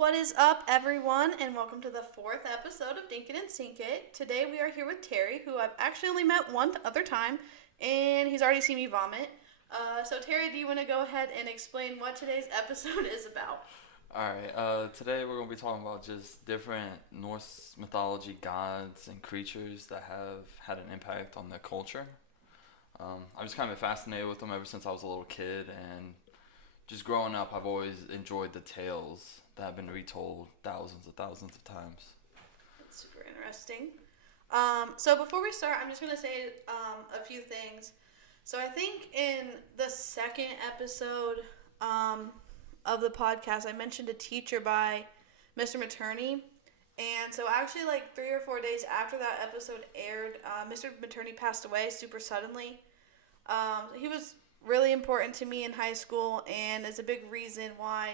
What is up, everyone, and welcome to the fourth episode of Dink and cked. Today we are here with Terry, who I've actually only met one other time, and he's already seen me vomit. So Terry, do you want to go ahead and explain what today's episode is about? Alright, today we're going to be talking about just different Norse mythology gods and creatures that have had an impact on their culture. I've just kind of been fascinated with them ever since I was a little kid, and just growing up, I've always enjoyed the tales that have been retold thousands of times. That's super interesting. So before we start, I'm just going to say a few things. So I think in the second episode of the podcast, I mentioned A Teacher by Mr. Materney. And so actually like 3 or 4 days after that episode aired, Mr. Materney passed away super suddenly. He was really important to me in high school and is a big reason why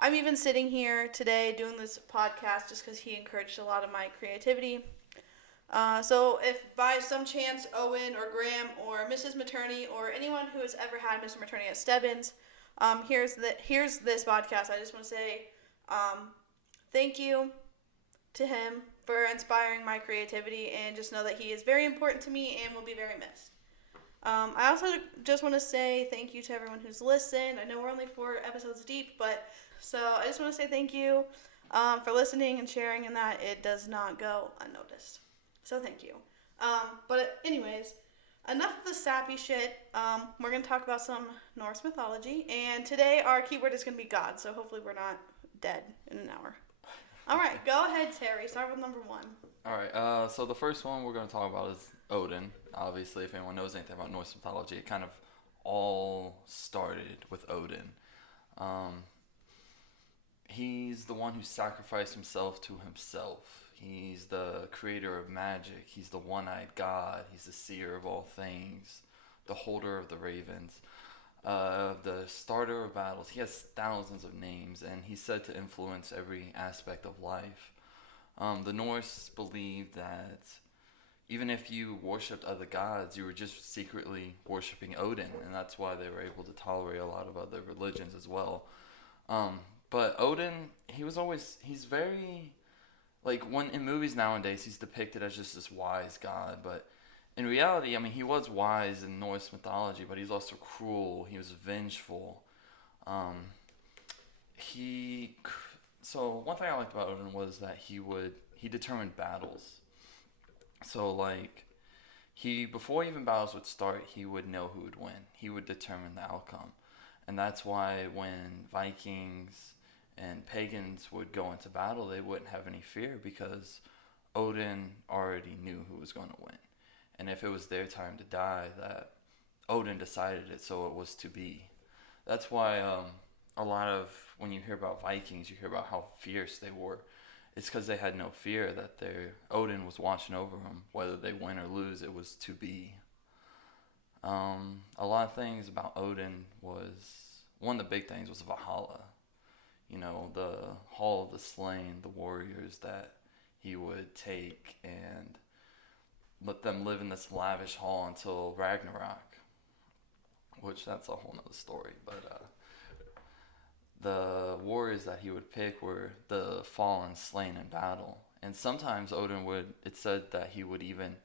I'm even sitting here today doing this podcast, just because he encouraged a lot of my creativity. So if by some chance Owen or Graham or Mrs. Materney or anyone who has ever had Mr. Materney at Stebbins here's this podcast, I just want to say thank you to him for inspiring my creativity, and just know that he is very important to me and will be very missed. I also just want to say thank you to everyone who's listened. I know we're only 4 episodes deep, but so I just want to say thank you for listening and sharing, and that it does not go unnoticed. So thank you. But anyways, enough of the sappy shit. We're going to talk about some Norse mythology, and today our keyword is going to be God, so hopefully we're not dead in an hour. All right, go ahead, Terry. Start with number 1. Alright, so the first one we're going to talk about is Odin. Obviously, if anyone knows anything about Norse mythology, it kind of all started with Odin. He's the one who sacrificed himself to himself. He's the creator of magic. He's the one-eyed god. He's the seer of all things, the holder of the ravens, the starter of battles. He has thousands of names, and he's said to influence every aspect of life. The Norse believed that even if you worshipped other gods, you were just secretly worshipping Odin, and that's why they were able to tolerate a lot of other religions as well. But Odin, he's very, like, when in movies nowadays, he's depicted as just this wise god, but in reality, I mean, he was wise in Norse mythology, but he's also cruel, he was vengeful. Um, he, so one thing I liked about Odin was that he determined battles. So, like, before even battles would start, he would know who would win. He would determine the outcome. And that's why when Vikings and pagans would go into battle, they wouldn't have any fear, because Odin already knew who was going to win. And if it was their time to die, that Odin decided it, so it was to be. That's why a lot of, when you hear about Vikings, you hear about how fierce they were. It's because they had no fear that Odin was watching over them. Whether they win or lose, it was to be. A lot of things about Odin one of the big things was Valhalla. You know, the Hall of the Slain, the warriors that he would take and let them live in this lavish hall until Ragnarok, which that's a whole nother story. But the warriors that he would pick were the fallen slain in battle. And sometimes it said that he would even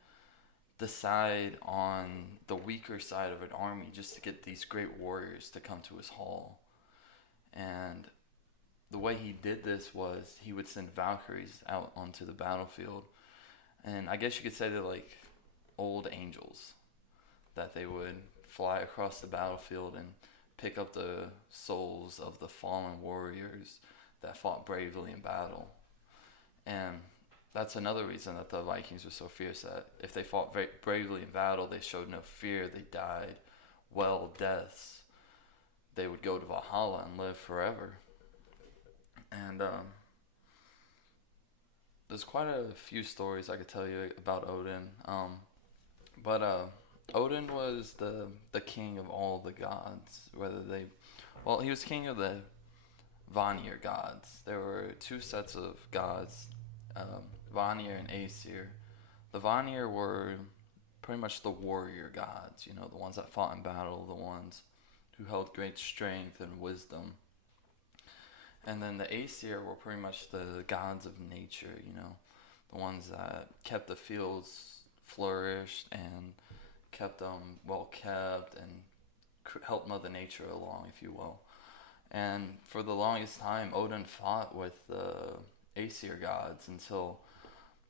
decide on the weaker side of an army just to get these great warriors to come to his hall. And the way he did this was he would send Valkyries out onto the battlefield. And I guess you could say they're like old angels, that they would fly across the battlefield and pick up the souls of the fallen warriors that fought bravely in battle. And that's another reason that the Vikings were so fierce, that if they fought bravely in battle, they showed no fear, they died well deaths, they would go to Valhalla and live forever. And there's quite a few stories I could tell you about Odin. But Odin was the king of all the gods. He was king of the Vanir gods. There were 2 sets of gods, Vanir and Aesir. The Vanir were pretty much the warrior gods, you know, the ones that fought in battle, the ones who held great strength and wisdom. And then the Aesir were pretty much the gods of nature, you know, the ones that kept the fields flourished and kept them well kept and helped Mother Nature along, if you will. And for the longest time, Odin fought with the Aesir gods until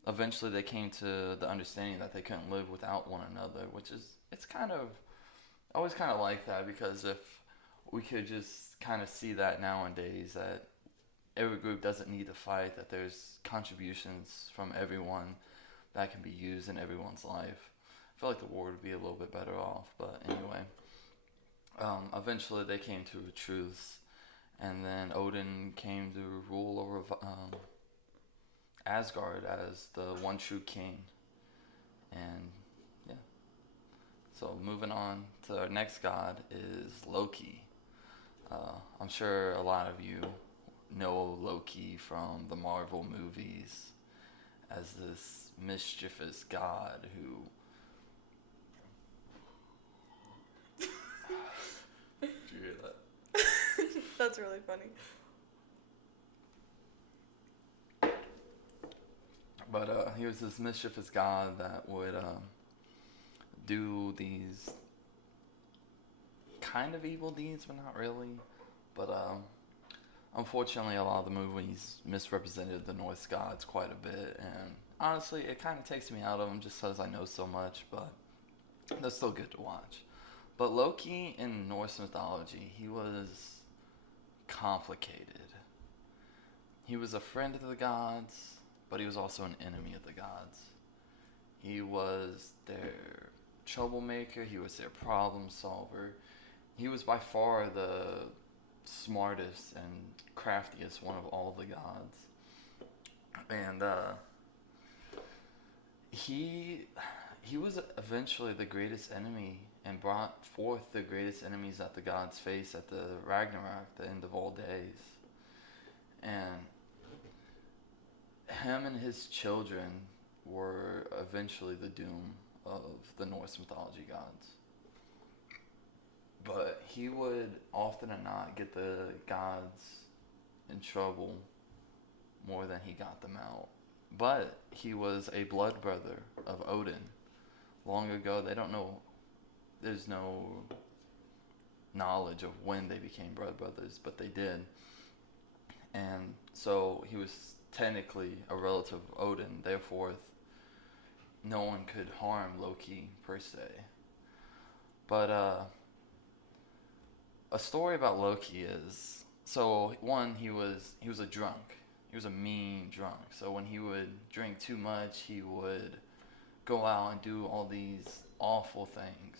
eventually they came to the understanding that they couldn't live without one another, which is, it's kind of, I always kind of like that, because if we could just kind of see that nowadays, that every group doesn't need to fight, that there's contributions from everyone that can be used in everyone's life. I feel like the world would be a little bit better off, but anyway. Eventually they came to a truce, and then Odin came to rule over Asgard as the one true king. And yeah. So moving on to our next god is Loki. I'm sure a lot of you know Loki from the Marvel movies as this mischievous god who... Did you hear that? That's really funny. But he was this mischievous god that would do these kind of evil deeds, but not really. But unfortunately, a lot of the movies misrepresented the Norse gods quite a bit, and honestly, it kind of takes me out of them just because I know so much, but they're still good to watch. But Loki in Norse mythology, he was complicated. He was a friend of the gods, but he was also an enemy of the gods. He was their troublemaker, he was their problem solver. He was by far the smartest and craftiest one of all the gods. And he was eventually the greatest enemy and brought forth the greatest enemies that the gods face at the Ragnarok, the end of all days. And him and his children were eventually the doom of the Norse mythology gods. But he would often and not get the gods in trouble more than he got them out. But he was a blood brother of Odin. Long ago, they don't know, there's no knowledge of when they became blood brothers, but they did. And so he was technically a relative of Odin, therefore no one could harm Loki per se. But a story about Loki is, so one, he was a drunk. He was a mean drunk. So when he would drink too much, he would go out and do all these awful things.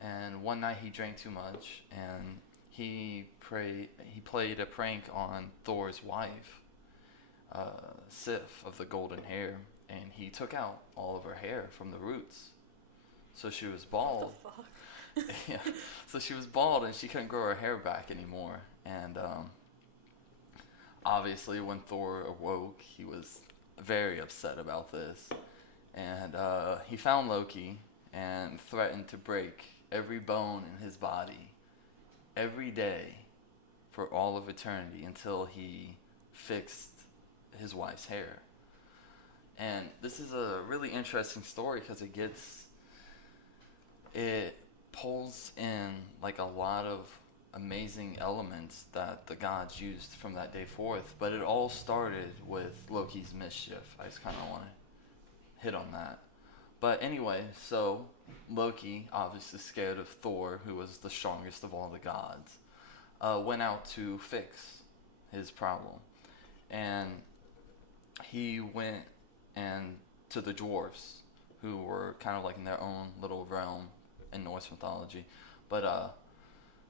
And one night he drank too much, and he played a prank on Thor's wife, Sif of the golden hair, and he took out all of her hair from the roots. So she was bald. What the fuck? Yeah. So she was bald and she couldn't grow her hair back anymore. And obviously when Thor awoke, he was very upset about this. And he found Loki and threatened to break every bone in his body every day for all of eternity until he fixed his wife's hair. And this is a really interesting story because it pulls in like a lot of amazing elements that the gods used from that day forth, but it all started with Loki's mischief. I just kind of want to hit on that. But anyway, so Loki, obviously scared of Thor, who was the strongest of all the gods, went out to fix his problem. And he went to the dwarves, who were kind of like in their own little realm in Norse mythology. But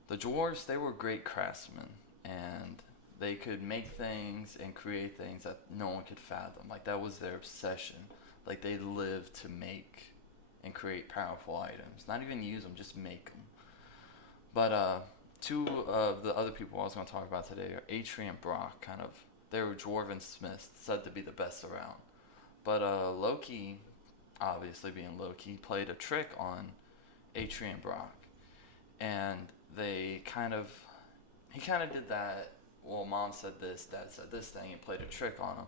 the dwarves, they were great craftsmen, and they could make things and create things that no one could fathom. Like, that was their obsession. Like, they lived to make and create powerful items. Not even use them, just make them. But two of the other people I was going to talk about today are Atri and Brock. They were dwarven smiths, said to be the best around. But Loki, obviously being Loki, played a trick on Atri and Brock. And he kind of did that well, mom said this, dad said this thing, and played a trick on him,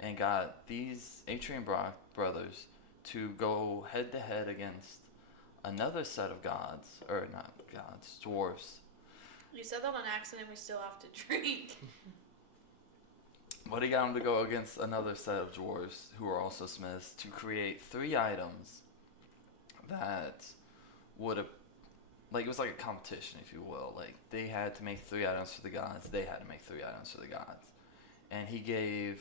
and got these Atri and Brock brothers to go head to head against another set of gods, or not gods, dwarves. You said that on accident. We still have to drink. But he got them to go against another set of dwarves who are also smiths to create 3 items that would have, like, it was like a competition, if you will. Like, they had to make 3 items for the gods. They had to make 3 items for the gods. And he gave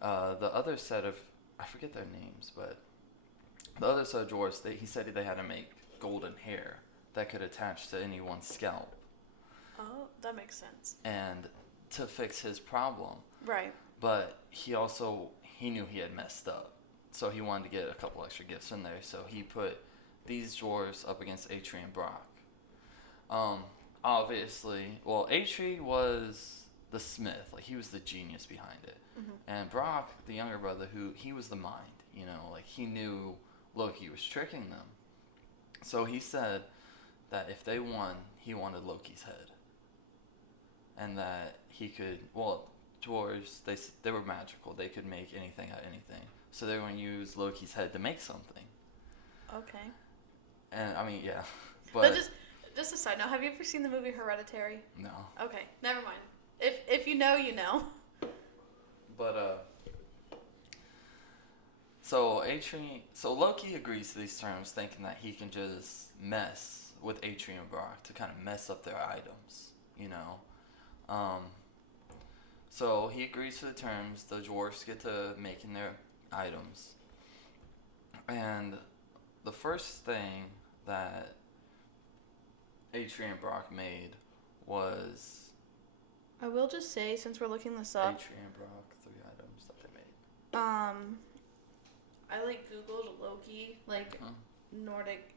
the other set of, I forget their names, but the other set of dwarves, he said they had to make golden hair that could attach to anyone's scalp. Oh, that makes sense. And to fix his problem. Right. But he knew he had messed up. So he wanted to get a couple extra gifts in there. So he put these dwarves up against Atri and Brock. Obviously, well, Atri was the smith. Like, he was the genius behind it. Mm-hmm. And Brock, the younger brother, he was the mind. You know, like, he knew Loki was tricking them. So he said that if they won, he wanted Loki's head. And that he could, well, dwarves, they were magical. They could make anything out of anything. So they were going to use Loki's head to make something. Okay. And, I mean, yeah. But just a side note, have you ever seen the movie Hereditary? No. Okay, never mind. If you know, you know. But, so Loki agrees to these terms, thinking that he can just mess with Atri and Brock to kind of mess up their items, you know. So he agrees to the terms. The dwarves get to making their items. And the first thing that Atri and Brock made was... I will just say, since we're looking this up... Atri and Brock, 3 items that they made. I, like, Googled Loki, like, Nordic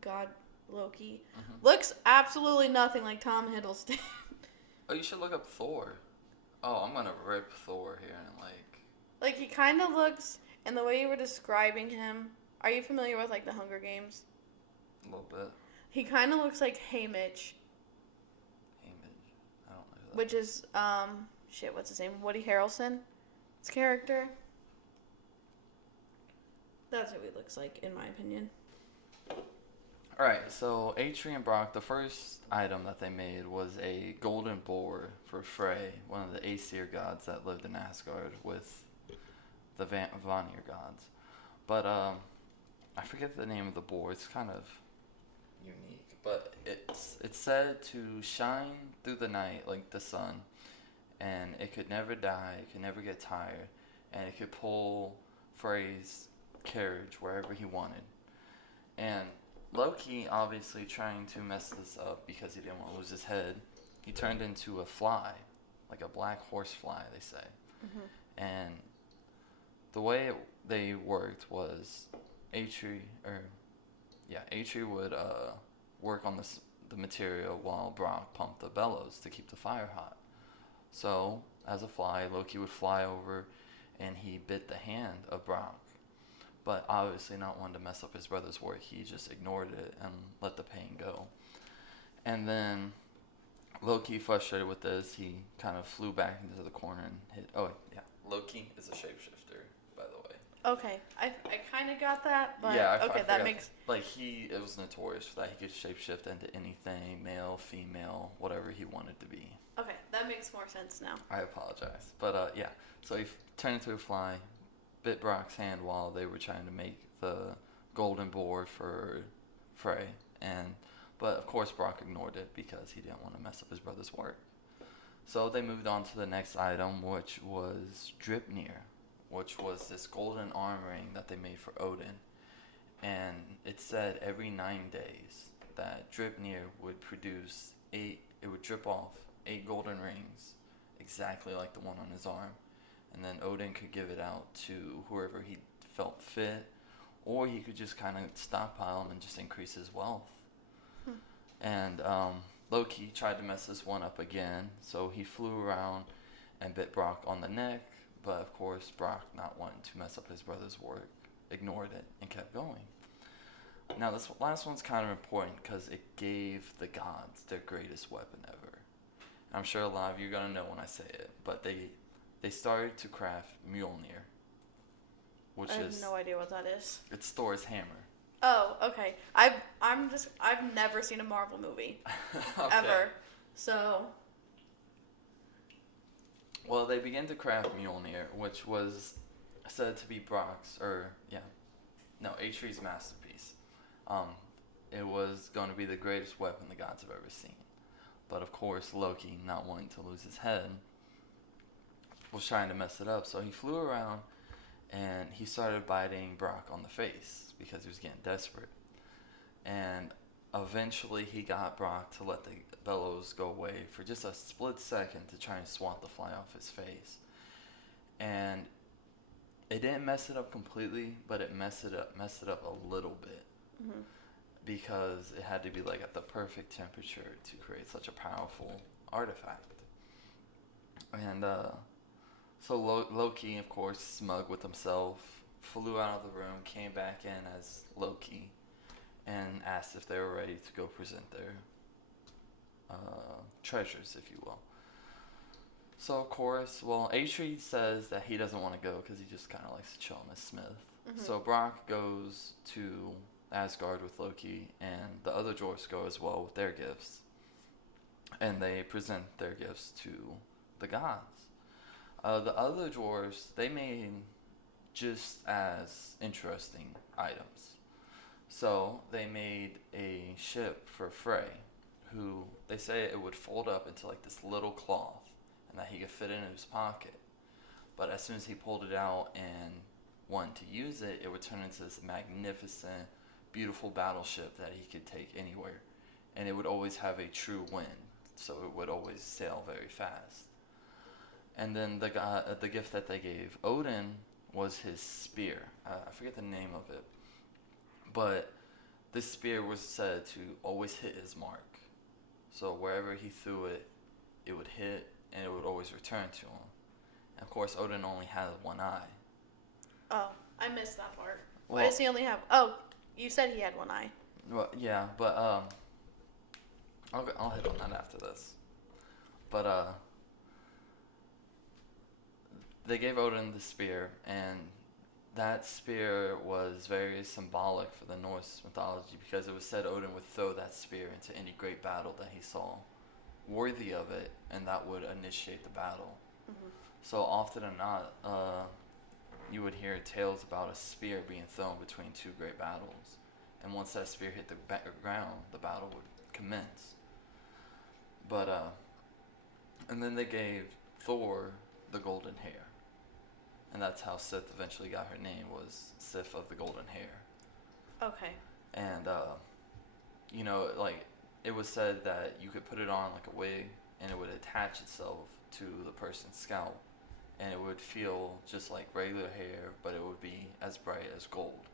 god Loki. Mm-hmm. Looks absolutely nothing like Tom Hiddleston. Oh, you should look up Thor. Oh, I'm gonna rip Thor here and like, he kind of looks, and the way you were describing him, are you familiar with, like, the Hunger Games? A little bit. He kind of looks like Haymitch. Haymitch? I don't know who that Which is, what's his name? Woody Harrelson's character. That's what he looks like, in my opinion. Alright, so Atri and Brock, the first item that they made was a golden boar for Frey, one of the Aesir gods that lived in Asgard with the Vanir gods. But I forget the name of the boar. It's kind of unique, but it's said to shine through the night like the sun, and it could never die, it could never get tired, and it could pull Frey's carriage wherever he wanted. And Loki, obviously trying to mess this up because he didn't want to lose his head, he turned into a fly, like a black horse fly, they say. Mm-hmm. And the way they worked was Atri would work on the material while Brock pumped the bellows to keep the fire hot. So, as a fly, Loki would fly over and he bit the hand of Brock. But obviously not wanting to mess up his brother's work, he just ignored it and let the pain go. And then Loki, frustrated with this, he kind of flew back into the corner and hit... Oh, yeah. Loki is a shapeshifter, by the way. Okay. I kind of got that, but... Yeah, I that makes... Like, it was notorious for that. He could shapeshift into anything, male, female, whatever he wanted to be. Okay, that makes more sense now. I apologize. But, yeah. So he turned into a fly, bit Brock's hand while they were trying to make the golden boar for Frey. But of course Brock ignored it because he didn't want to mess up his brother's work. So they moved on to the next item, which was Dripnir, which was this golden arm ring that they made for Odin. And it said every 9 days that Dripnir would drip off 8 golden rings, exactly like the one on his arm. And then Odin could give it out to whoever he felt fit, or he could just kind of stockpile them and just increase his wealth. And Loki tried to mess this one up again, so he flew around and bit Brock on the neck, but of course Brock, not wanting to mess up his brother's work, ignored it and kept going. Now this last one's kind of important because it gave the gods their greatest weapon ever. I'm sure a lot of you are gonna know when I say it, but they started to craft Mjolnir, which I have is no idea what that is. it's Thor's hammer. Oh, okay. I've never seen a Marvel movie Okay. ever. So, Well, they began to craft Mjolnir, which was said to be Atri's masterpiece. It was going to be the greatest weapon the gods have ever seen. But of course, Loki, not wanting to lose his head, was trying to mess it up. So he flew around and he started biting Brock on the face because he was getting desperate. And eventually he got Brock to let the bellows go away for just a split second to try and swat the fly off his face. And it didn't mess it up completely, but it messed it up a little bit. mm-hmm. Because it had to be like at the perfect temperature to create such a powerful artifact. And so Loki, of course, smug with himself, flew out of the room, came back in as Loki, and asked if they were ready to go present their treasures, if you will. So, of course, Atri says that he doesn't want to go because he just kind of likes to chill on his smith. Mm-hmm. So Brock goes to Asgard with Loki, and the other dwarfs go as well with their gifts. And they present their gifts to the gods. The other dwarves, they made just as interesting items. So they made a ship for Frey, who they say it would fold up into like this little cloth, and that he could fit in his pocket. But as soon as he pulled it out and wanted to use it, it would turn into this magnificent, beautiful battleship that he could take anywhere. And it would always have a true wind, so it would always sail very fast. And then the gift that they gave Odin was his spear. I forget the name of it. But this spear was said to always hit his mark. So wherever he threw it, it would hit and it would always return to him. And of course, Odin only had one eye. Oh, I missed that part. Well, Why does he only have... Oh, you said he had one eye. Well, yeah, but I'll hit on that after this. But they gave Odin the spear, and that spear was very symbolic for the Norse mythology because it was said Odin would throw that spear into any great battle that he saw worthy of it, and that would initiate the battle. Mm-hmm. So often or not, you would hear tales about a spear being thrown between two great battles. And once that spear hit the ground, the battle would commence. But, and then they gave Thor the golden hair. And that's how Sif eventually got her name, was Sif of the golden hair. Okay. And, it was said that you could put it on like a wig, and it would attach itself to the person's scalp. And it would feel just like regular hair, but it would be as bright as gold.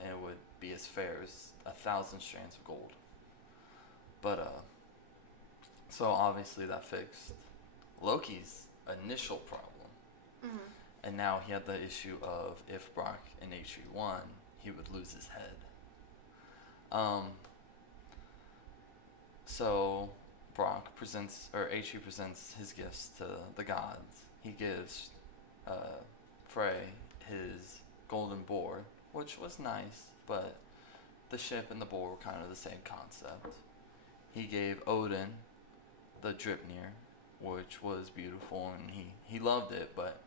And it would be as fair as 1,000 strands of gold. But, so obviously that fixed Loki's initial problem. Mm-hmm. And now he had the issue of if Brock and Atri won, he would lose his head. So Atri presents his gifts to the gods. He gives Frey his golden boar, which was nice, but the ship and the boar were kind of the same concept. He gave Odin the Dripnir, which was beautiful, and he loved it, but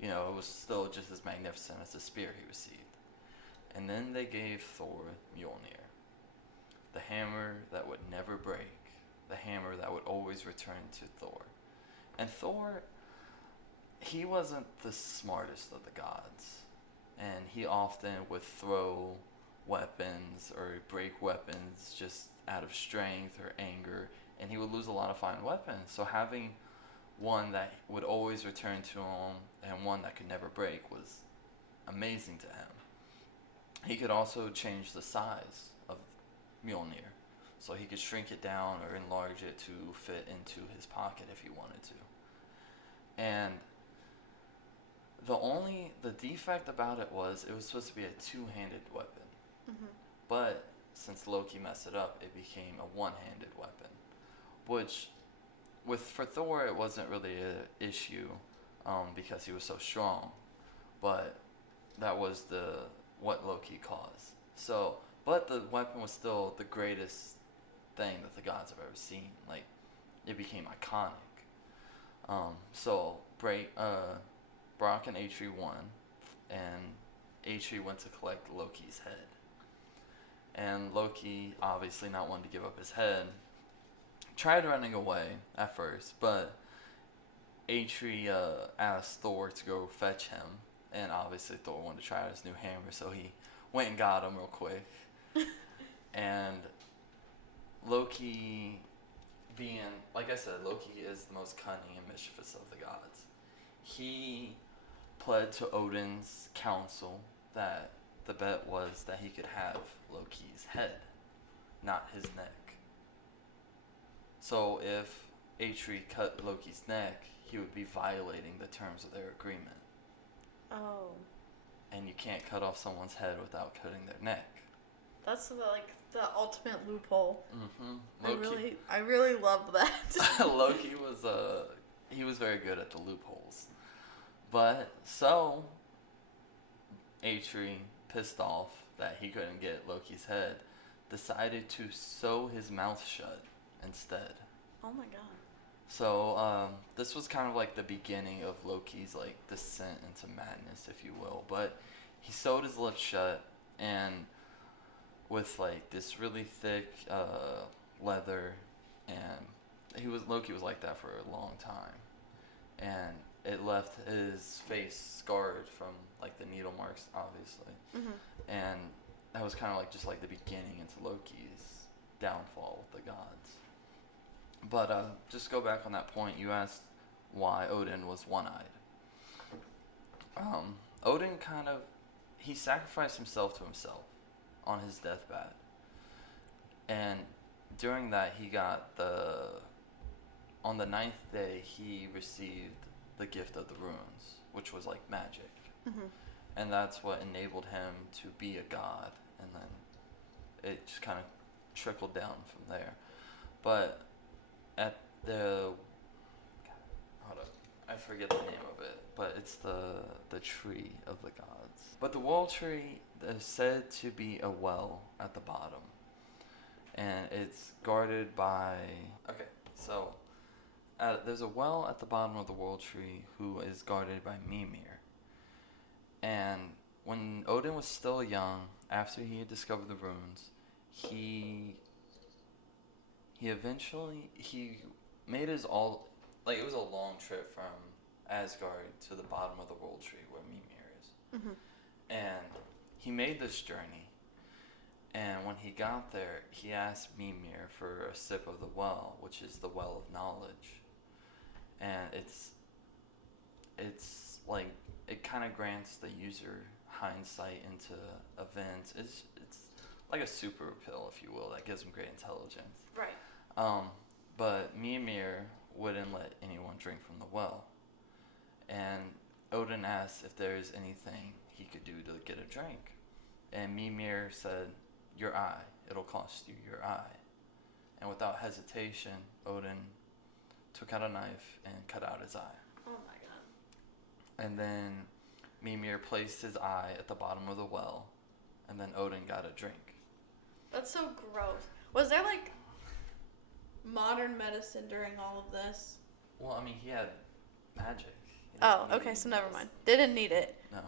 it was still just as magnificent as the spear he received. And then they gave Thor Mjolnir, the hammer that would never break, the hammer that would always return to Thor. And Thor, he wasn't the smartest of the gods, and he often would throw weapons or break weapons just out of strength or anger, and he would lose a lot of fine weapons. So having one that would always return to him and one that could never break was amazing to him. He could also change the size of Mjolnir, so he could shrink it down or enlarge it to fit into his pocket if he wanted to. And the defect about it was supposed to be a two-handed weapon. Mm-hmm. But since Loki messed it up, it became a one-handed weapon, which for Thor, it wasn't really an issue, because he was so strong, but that was what Loki caused. So, but the weapon was still the greatest thing that the gods have ever seen. Like, it became iconic. So Brock and Atri won, and Atri went to collect Loki's head. And Loki, obviously not wanting to give up his head, tried running away at first, but Atri asked Thor to go fetch him, and obviously Thor wanted to try out his new hammer, so he went and got him real quick. And Loki, being, like I said, Loki is the most cunning and mischievous of the gods. He pled to Odin's council that the bet was that he could have Loki's head, not his neck. So if Atri cut Loki's neck, he would be violating the terms of their agreement. Oh. And you can't cut off someone's head without cutting their neck. That's the ultimate loophole. Loki, I really love that. Loki was he was very good at the loopholes. But so Atri, pissed off that he couldn't get Loki's head, decided to sew his mouth shut instead. Oh my god. So this was kind of like the beginning of Loki's like descent into madness, if you will. But he sewed his lips shut, and with like this really thick leather, and Loki was like that for a long time, and it left his face scarred from like the needle marks, obviously. And that was kind of like just like the beginning into Loki's downfall with the gods. But just go back on that point. You asked why Odin was one-eyed. Odin he sacrificed himself to himself on his deathbed. And during that, he got on the 9th day, he received the gift of the runes, which was like magic. And that's what enabled him to be a god. And then it just kind of trickled down from there. But at hold up, I forget the name of it, but it's the tree of the gods. But the wall tree is said to be a well at the bottom, and it's guarded by. Okay, so there's a well at the bottom of the wall tree who is guarded by Mimir. And when Odin was still young, after he had discovered the runes, he made his it was a long trip from Asgard to the bottom of the world tree where Mimir is. And he made this journey, and when he got there, he asked Mimir for a sip of the well, which is the well of knowledge. And it's like, it kind of grants the user hindsight into events. It's like a super pill, if you will, that gives them great intelligence. Right. But Mimir wouldn't let anyone drink from the well. And Odin asked if there's anything he could do to get a drink. And Mimir said, your eye. It'll cost you your eye. And without hesitation, Odin took out a knife and cut out his eye. Oh my god. And then Mimir placed his eye at the bottom of the well, and then Odin got a drink. That's so gross. Was there like modern medicine during all of this? Well, I mean, he had magic. Okay, so never mind. Didn't need it. No.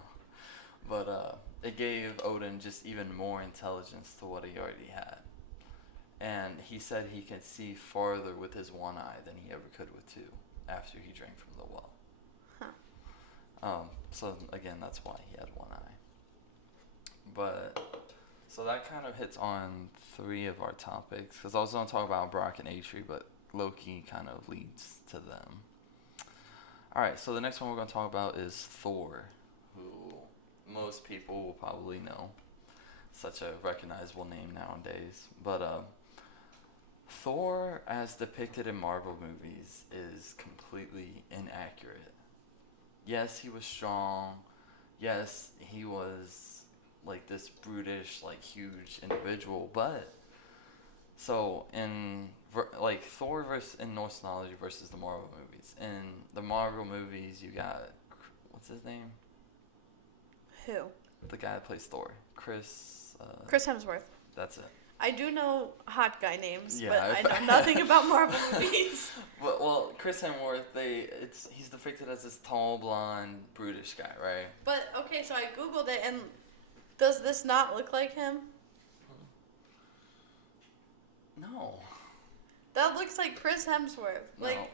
But it gave Odin just even more intelligence to what he already had. And he said he could see farther with his one eye than he ever could with two after he drank from the well. So again, that's why he had one eye. But so that kind of hits on 3 of our topics, because I was going to talk about Brock and Atri, but Loki kind of leads to them. All right, so the next one we're going to talk about is Thor, who most people will probably know. Such a recognizable name nowadays. But Thor, as depicted in Marvel movies, is completely inaccurate. Yes, he was strong. Yes, he was like this brutish, like huge individual, but So like Thor versus in Norse mythology versus the Marvel movies. In the Marvel movies, you got what's his name? Who? The guy that plays Thor, Chris. Chris Hemsworth. That's it. I do know hot guy names, Yeah, but I know nothing about Marvel movies. Well, Chris Hemsworth, he's depicted as this tall, blonde, brutish guy, right? But okay, so I googled it, and does this not look like him? No. That looks like Chris Hemsworth, No. like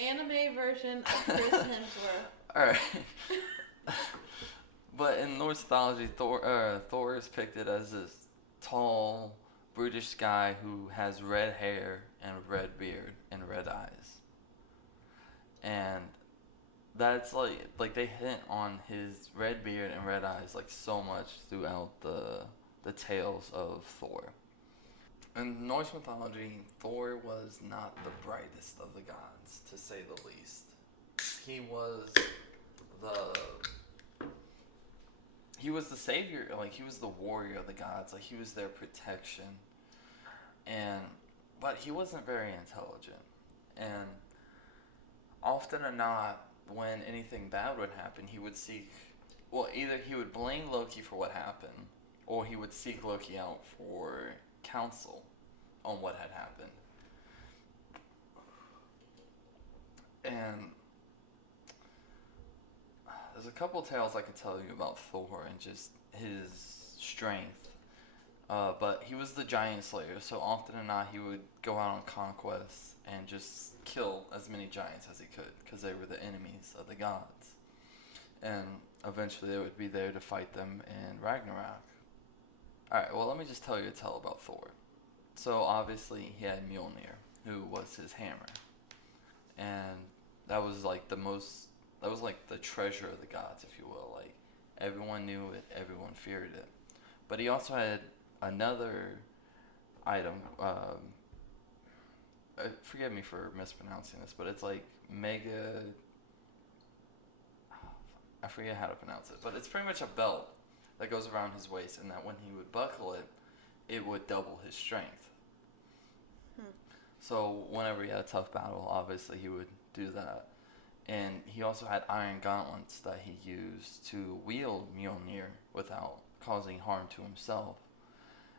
anime version of Chris Hemsworth. All right. But in Norse mythology, Thor is depicted as this tall, brutish guy who has red hair and a red beard and red eyes. And that's like they hint on his red beard and red eyes like so much throughout the tales of Thor. In Norse mythology, Thor was not the brightest of the gods, to say the least. He was the savior, like he was the warrior of the gods, like he was their protection. But he wasn't very intelligent. And often or not, when anything bad would happen, he would either he would blame Loki for what happened, or he would seek Loki out for counsel on what had happened. And there's a couple tales I could tell you about Thor and just his strength. But he was the giant slayer, so often or not he would go out on conquests and just kill as many giants as he could, because they were the enemies of the gods. And eventually they would be there to fight them in Ragnarok. Alright, well, let me just tell you a tale about Thor. So obviously he had Mjolnir, who was his hammer. And that was like the treasure of the gods, if you will. Like, everyone knew it, everyone feared it. But he also had another item, forgive me for mispronouncing this, but it's like I forget how to pronounce it, but it's pretty much a belt that goes around his waist, and that when he would buckle it, it would double his strength. So whenever he had a tough battle, obviously he would do that. And he also had iron gauntlets that he used to wield Mjolnir without causing harm to himself.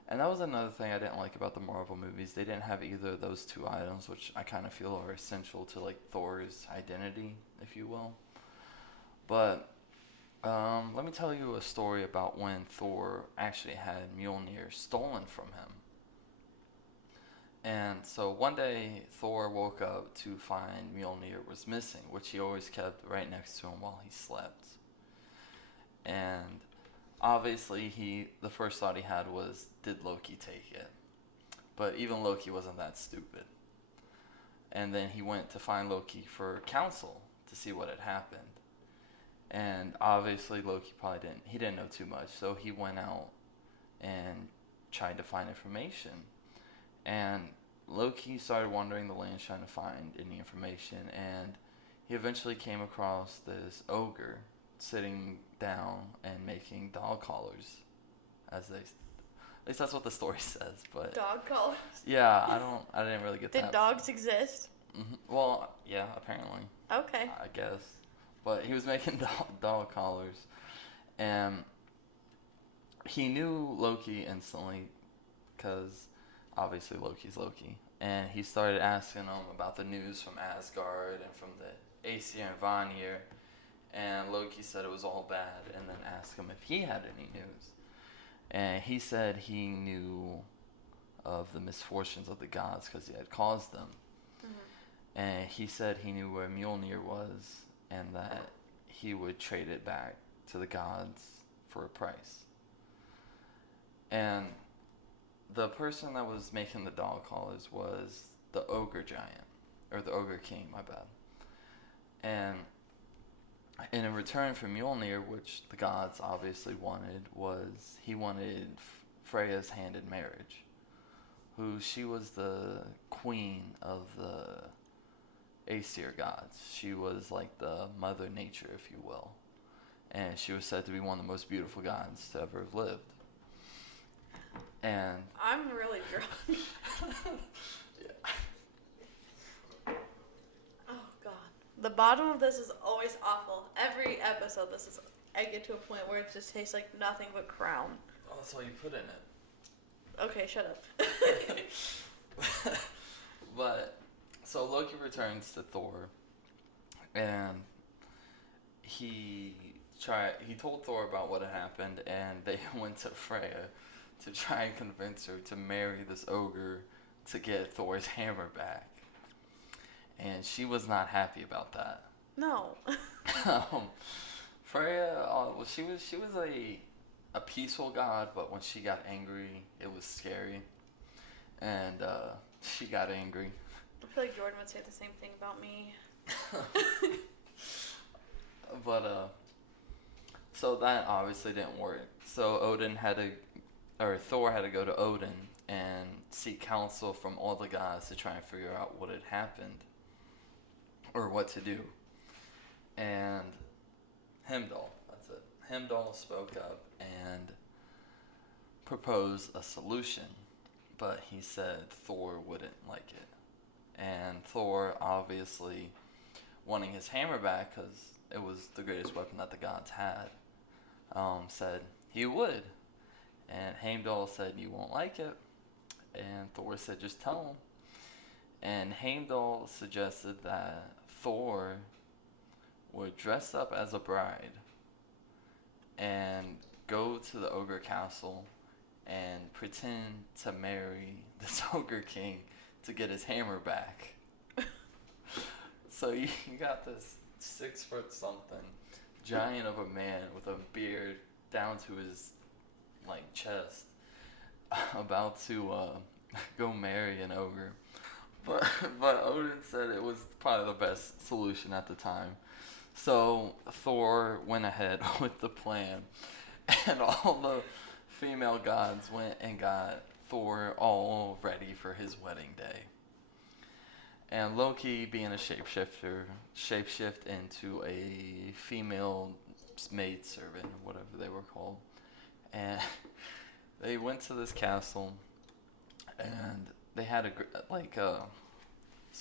And that was another thing I didn't like about the Marvel movies. They didn't have either of those two items, which I kind of feel are essential to like Thor's identity, if you will. But let me tell you a story about when Thor actually had Mjolnir stolen from him. And so one day Thor woke up to find Mjolnir was missing, which he always kept right next to him while he slept. And obviously the first thought he had was, did Loki take it? But even Loki wasn't that stupid. And then he went to find Loki for counsel to see what had happened. And obviously Loki didn't know too much, so he went out and tried to find information. And Loki started wandering the land trying to find any information, and he eventually came across this ogre sitting down and making dog collars, at least that's what the story says. But dog collars? Yeah, I didn't really get that. Did dogs exist? Mm-hmm. Well, yeah, apparently. Okay. I guess. But he was making dog collars, and he knew Loki instantly, because obviously Loki's Loki. And he started asking him about the news from Asgard and from the Aesir and Vanir. And Loki said it was all bad, and then asked him if he had any news. And he said he knew of the misfortunes of the gods because he had caused them. Mm-hmm. And he said he knew where Mjolnir was, and that he would trade it back to the gods for a price. And the person that was making the dog collars was the ogre giant, or the ogre king, my bad. And in return for Mjolnir, which the gods obviously wanted, he wanted Freya's hand in marriage, she was the queen of the Aesir gods. She was like the mother nature, if you will. And she was said to be one of the most beautiful gods to ever have lived. And I'm really drunk. yeah. Oh God, the bottom of this is always awful. Every episode, I get to a point where it just tastes like nothing but Crown. Oh, that's all you put in it. Okay, shut up. But so Loki returns to Thor, and he told Thor about what had happened, and they went to Freya to try and convince her to marry this ogre to get Thor's hammer back. And she was not happy about that. No. Freya, well, she was a peaceful god, but when she got angry, it was scary. And she got angry. I feel like Jordan would say the same thing about me. But so that obviously didn't work. So Thor had to go to Odin and seek counsel from all the gods to try and figure out what had happened or what to do. And Heimdall, that's it. Heimdall spoke up and proposed a solution, but he said Thor wouldn't like it. And Thor, obviously wanting his hammer back because it was the greatest weapon that the gods had, said he would. And Heimdall said, "You won't like it." And Thor said, "Just tell him." And Heimdall suggested that Thor would dress up as a bride and go to the ogre castle and pretend to marry this ogre king to get his hammer back. So you got this 6 foot something giant of a man with a beard down to his chest about to go marry an ogre. But Odin said it was probably the best solution at the time. So Thor went ahead with the plan, and all the female gods went and got Thor all ready for his wedding day. And Loki, being a shapeshifter, shapeshift into a female maidservant, or whatever they were called. And they went to this castle, and they had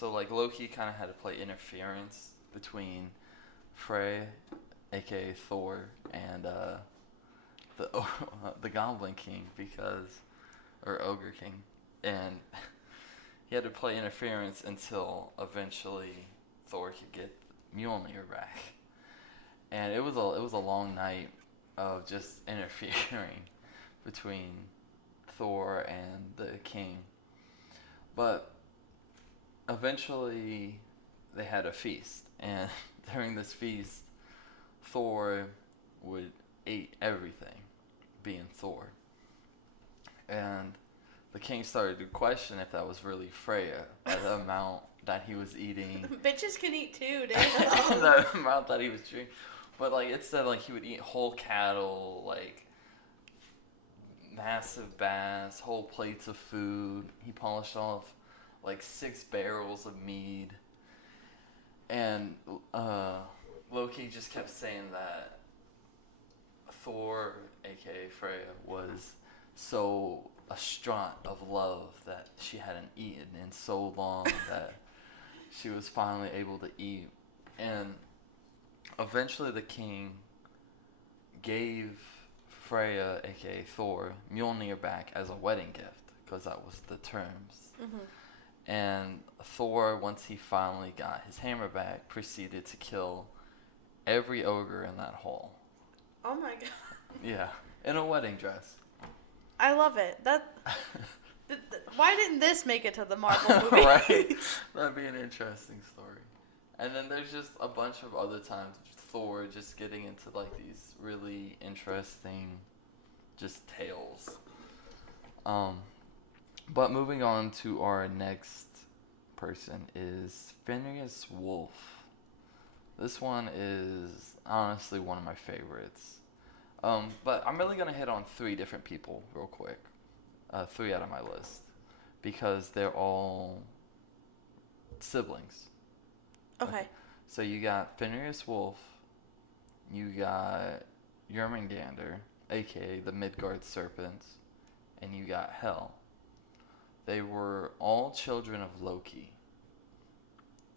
Loki kind of had to play interference between Frey, aka Thor, and the Goblin King, or Ogre King, and he had to play interference until eventually Thor could get Mjolnir back. And it was a long night of just interfering between Thor and the king. But eventually they had a feast, and during this feast Thor would eat everything, being Thor. And the king started to question if that was really Freya, the amount that he was eating. Bitches can eat too, damn. The amount that he was drinking. But it said he would eat whole cattle, massive bass, whole plates of food. He polished off 6 barrels of mead. And Loki just kept saying that Thor, aka Freya, was so distraught of love that she hadn't eaten in so long that she was finally able to eat. And eventually the king gave Freya, aka Thor, Mjolnir back as a wedding gift, because that was the terms. Mm-hmm. And Thor, once he finally got his hammer back, proceeded to kill every ogre in that hall. Oh my god. Yeah, in a wedding dress. I love it. Why didn't this make it to the Marvel movie? Right? That'd be an interesting story. And then there's just a bunch of other times Thor just getting into these really interesting just tales. But moving on to our next person is Phineas Wolf. This one is honestly one of my favorites. But I'm really going to hit on 3 different people real quick. 3 out of my list. Because they're all siblings. Okay. So you got Phineas Wolf. You got Jormungandr, a.k.a. the Midgard Serpents. and you got Hel. They were all children of Loki.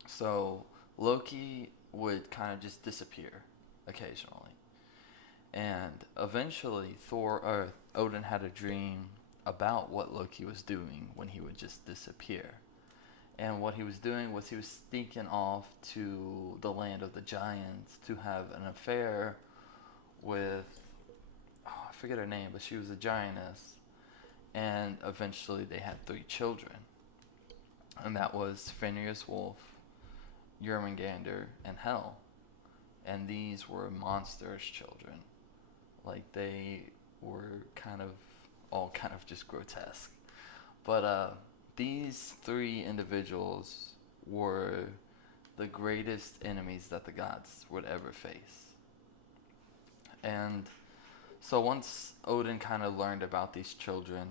So Loki would kind of just disappear occasionally. And eventually Odin had a dream about what Loki was doing when he would just disappear. And what he was doing was he was sneaking off to the land of the giants to have an affair with, I forget her name, but she was a giantess. And eventually they had 3 children. And that was Fenrir's wolf, Jormungandr, and Hel. And these were monstrous children. Like, they were all kind of just grotesque. But these 3 individuals were the greatest enemies that the gods would ever face. And so once Odin kind of learned about these children,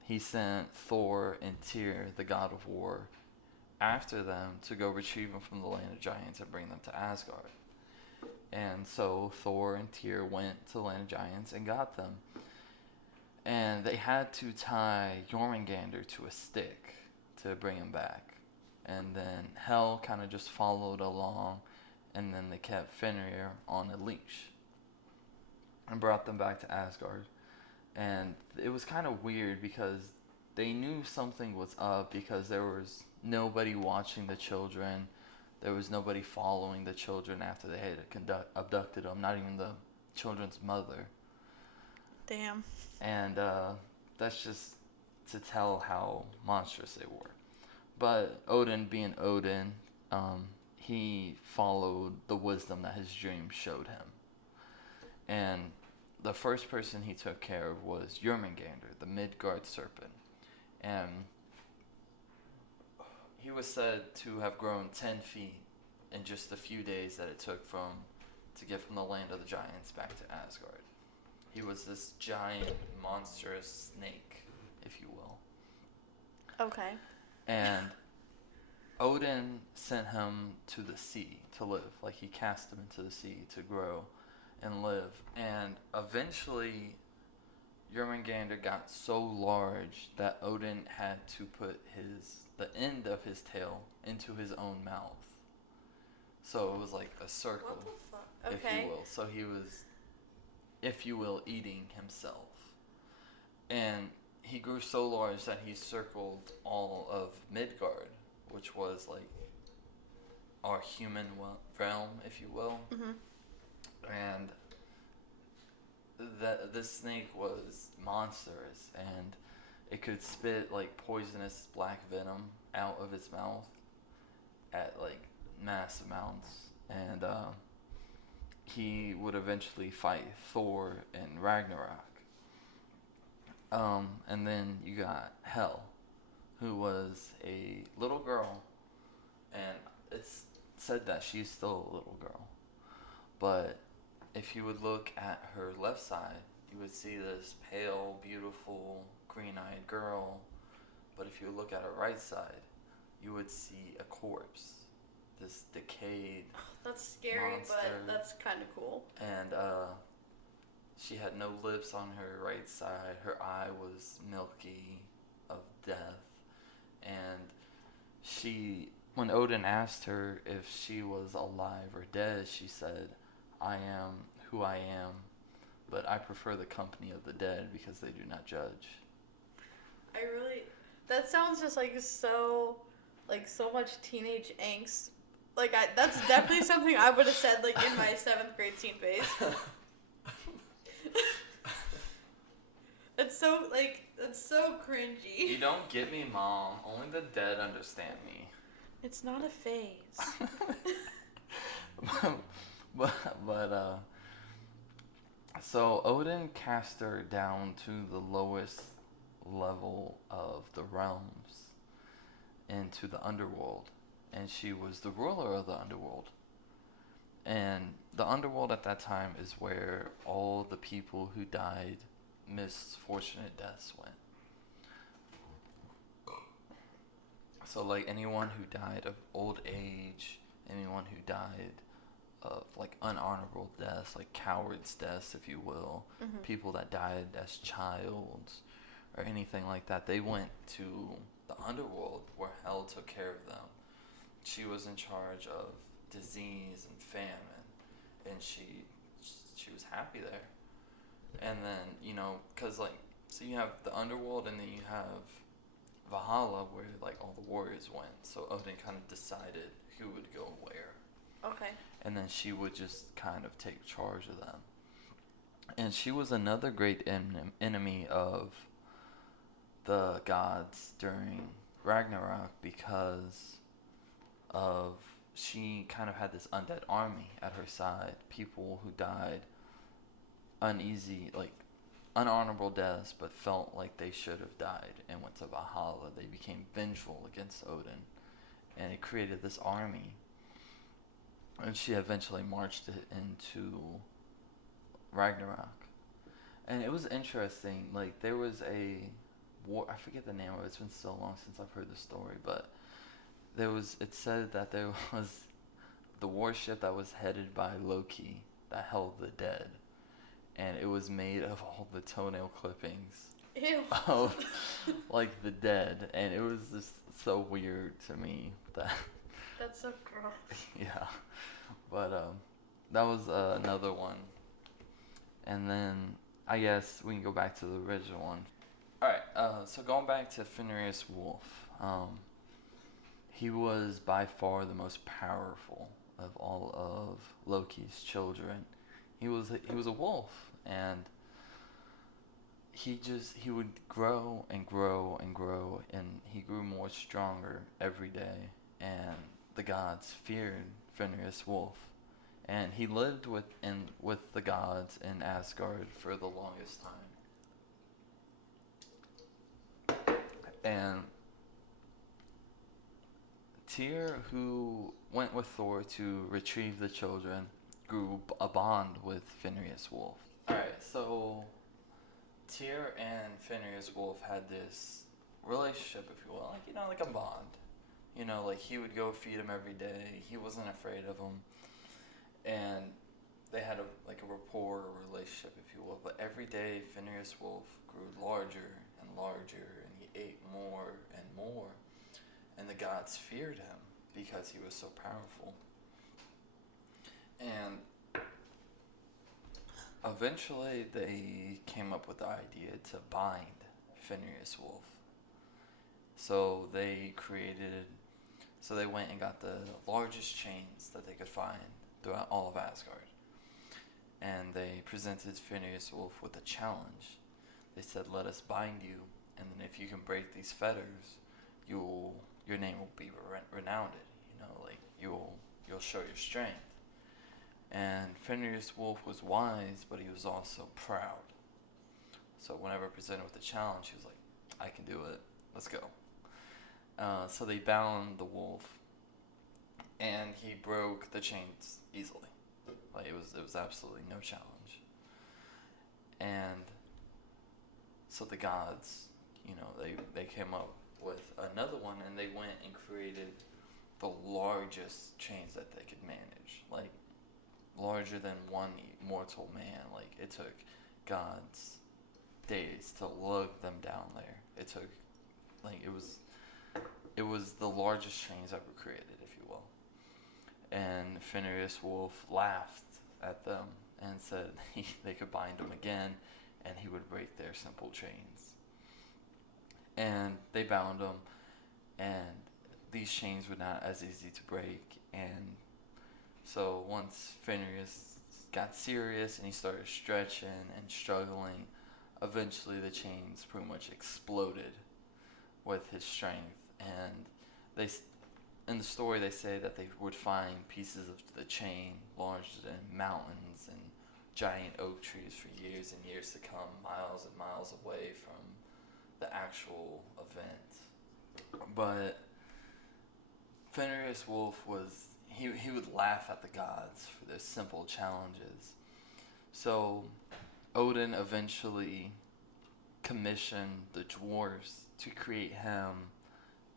he sent Thor and Tyr, the god of war, after them to go retrieve them from the land of giants and bring them to Asgard. And so Thor and Tyr went to the land of giants and got them. And they had to tie Jormungandr to a stick to bring him back. And then Hel kind of just followed along, and then they kept Fenrir on a leash and brought them back to Asgard. And it was kind of weird because they knew something was up because there was nobody watching the children. There was nobody following the children after they had abducted them, not even the children's mother. Damn. And that's just to tell how monstrous they were. But Odin, being Odin, he followed the wisdom that his dream showed him. And the first person he took care of was Jormungandr, the Midgard serpent. And he was said to have grown 10 feet in just a few days that it took to get from the land of the giants back to Asgard. He was this giant, monstrous snake, if you will. Okay. And Odin sent him to the sea to live. Like, he cast him into the sea to grow and live. And eventually, Jormungandr got so large that Odin had to put the end of his tail into his own mouth. So it was like a circle, What the fuck? Okay. if you will. So he was, if you will, eating himself. And he grew so large that he circled all of Midgard, which was like our human realm, if you will. Mm-hmm. And this snake was monstrous, and it could spit like poisonous black venom out of its mouth at like mass amounts. And he would eventually fight Thor in Ragnarok. And then you got Hel, who was a little girl, and it's said that she's still a little girl. But if you would look at her left side, you would see this pale, beautiful, green-eyed girl. But if you look at her right side, you would see a corpse, this decayed That's scary, monster. but that's kind of cool. And she had no lips on her right side. Her eye was milky of death. And when Odin asked her if she was alive or dead, she said, "I am who I am, but I prefer the company of the dead because they do not judge." That sounds just like so much teenage angst. Like, that's definitely something I would have said, like, in my 7th grade scene phase. It's so cringy. You don't get me, Mom. Only the dead understand me. It's not a phase. So Odin cast her down to the lowest level of the realms, into the underworld, and she was the ruler of the underworld. And the underworld at that time is where all the people who died misfortunate deaths went. So like anyone who died of old age, anyone who died of like unhonorable deaths, like cowards' deaths, if you will, Mm-hmm. people that died as childs, or anything like that. They went to the underworld where Hel took care of them. She was in charge of disease and famine, and she was happy there. And then, you know, because, like, so you have the underworld, and then you have Valhalla, where, like, all the warriors went. So Odin kind of decided who would go where. Okay. And then she would just kind of take charge of them. And she was another great enemy of the gods during Ragnarok, because of she kind of had this undead army at her side, people who died unhonorable deaths, but felt like they should have died and went to Valhalla. They became vengeful against Odin, and it created this army. And she eventually marched it into Ragnarok. And it was interesting. Like, there was a war, I forget the name of it. It's been so long since I've heard the story, but it said that there was the warship that was headed by Loki that held the dead, and it was made of all the toenail clippings Ew. of like the dead, and it was just so weird to me that That's so gross. yeah, but that was another one. And then I guess we can go back to the original one. All right, so going back to Fenrir's wolf, he was by far the most powerful of all of Loki's children. He was a wolf, and he would grow and grow and grow, and he grew more stronger every day. And the gods feared Fenrir's wolf, and he lived with the gods in Asgard for the longest time. And Tyr, who went with Thor to retrieve the children, grew a bond with Fenrir's wolf. Alright, so Tyr and Fenrir's wolf had this relationship, if you will, like, you know, like a bond. You know, like, he would go feed him every day. He wasn't afraid of him. And they had a rapport relationship, if you will. But every day, Fenrir's wolf grew larger and larger, and he ate more and more. And the gods feared him because he was so powerful. And eventually they came up with the idea to bind Fenrir's wolf. So they went and got the largest chains that they could find throughout all of Asgard. And they presented Fenrir's wolf with a challenge. They said, let us bind you, and then if you can break these fetters, your name will be renowned. You know, like, you'll show your strength. And Fenrir's wolf was wise, but he was also proud. So whenever presented with the challenge, he was like, I can do it. Let's go. So they bound the wolf, and he broke the chains easily. Like, it was absolutely no challenge. And so the gods, you know, they came up with another one, and they went and created the largest chains that they could manage. Like, larger than one mortal man. Like, it took gods days to lug them down there. It took, like, it was the largest chains ever created, if you will. And Fenrir's wolf laughed at them and said they could bind him again, and he would break their simple chains. And they bound him, and these chains were not as easy to break. And so once Fenrir got serious and he started stretching and struggling, eventually the chains pretty much exploded with his strength. And in the story they say that they would find pieces of the chain larger than mountains and giant oak trees for years and years to come, miles and miles away from the actual event. But Fenrir's wolf he would laugh at the gods for their simple challenges. So Odin eventually commissioned the dwarves to create him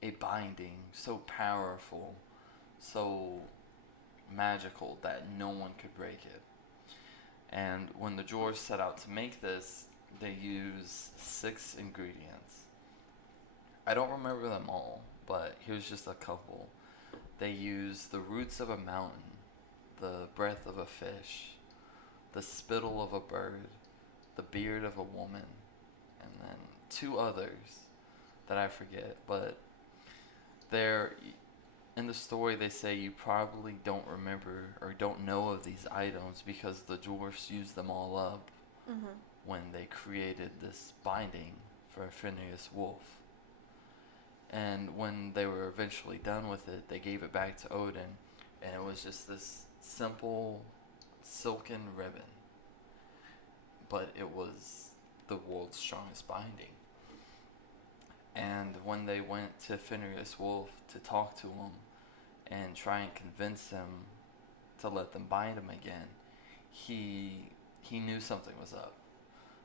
a binding so powerful, so magical that no one could break it. And when the dwarves set out to make this, they use 6 ingredients. I don't remember them all, but here's just a couple. They use the roots of a mountain, the breath of a fish, the spittle of a bird, the beard of a woman, and then 2 others that I forget, but they're in the story. They say you probably don't remember or don't know of these items because the dwarfs used them all up when they created this binding for Phineas Wolf. And when they were eventually done with it, they gave it back to Odin, and it was just this simple silken ribbon. But it was the world's strongest binding. And when they went to Phineas Wolf to talk to him and try and convince him to let them bind him again, he knew something was up.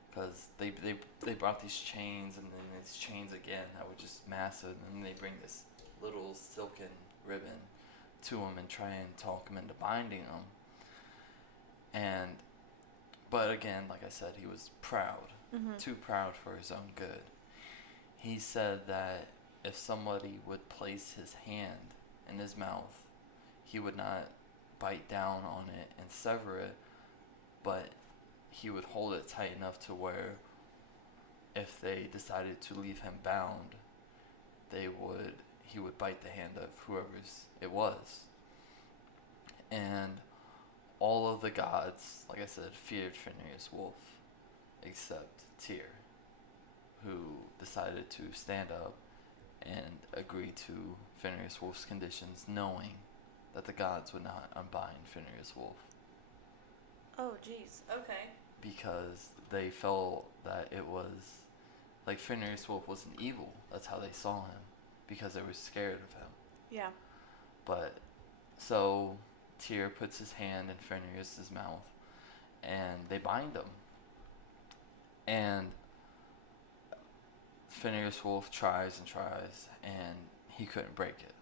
Because they brought these chains, and then these chains again that were just massive, and then they bring this little silken ribbon to him and try and talk him into binding him. But again, like I said, he was proud, too proud for his own good. He said that if somebody would place his hand in his mouth, he would not bite down on it and sever it, but he would hold it tight enough to where if they decided to leave him bound, he would bite the hand of whoever's it was. And all of the gods, like I said, feared Phineas Wolf, except Tyr, who decided to stand up and agree to Phineas Wolf's conditions, knowing that the gods would not unbind Phineas Wolf. Oh, jeez. Okay. Because they felt that it was like Phineas Wolf was an evil. That's how they saw him, because they were scared of him. Yeah. But so Tyr puts his hand in Phineas's mouth, and they bind him. And Phineas Wolf tries and tries, and he couldn't break it.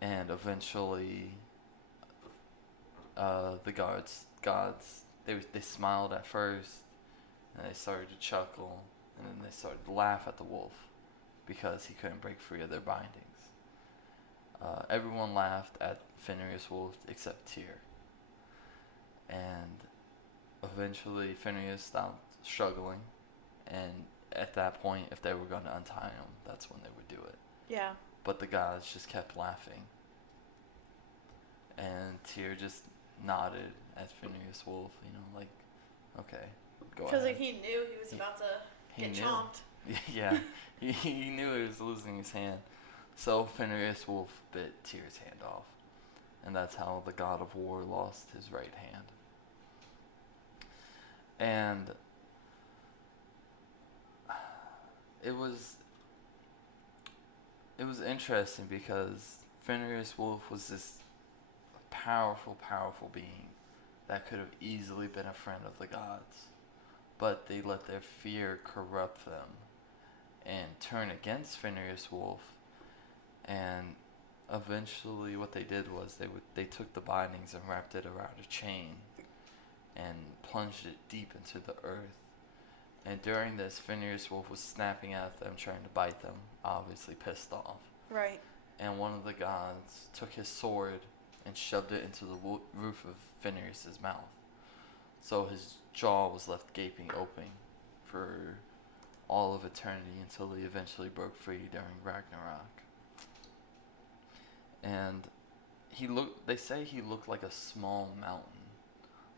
And eventually, the gods, they smiled at first, and they started to chuckle, and then they started to laugh at the wolf because he couldn't break free of their bindings. Everyone laughed at Phineas Wolf except Tyr. And eventually Phineas stopped struggling, and at that point, if they were going to untie him, that's when they would do it. Yeah. But the gods just kept laughing. And Tyr just nodded at Phineas Wolf, like, okay, go ahead. Because like he knew he was about to get chomped. Yeah, he knew he was losing his hand. So Phineas Wolf bit Tyr's hand off. And that's how the god of war lost his right hand. And it was interesting because Phineas Wolf was this powerful being that could have easily been a friend of the gods, but they let their fear corrupt them and turn against Phineas Wolf. And eventually what they did was they took the bindings and wrapped it around a chain and plunged it deep into the earth. And during this, Phineas Wolf was snapping at them, trying to bite them, obviously pissed off. Right. And one of the gods took his sword and shoved it into the roof of Phineas's mouth. So his jaw was left gaping open for all of eternity until he eventually broke free during Ragnarok. And they say he looked like a small mountain,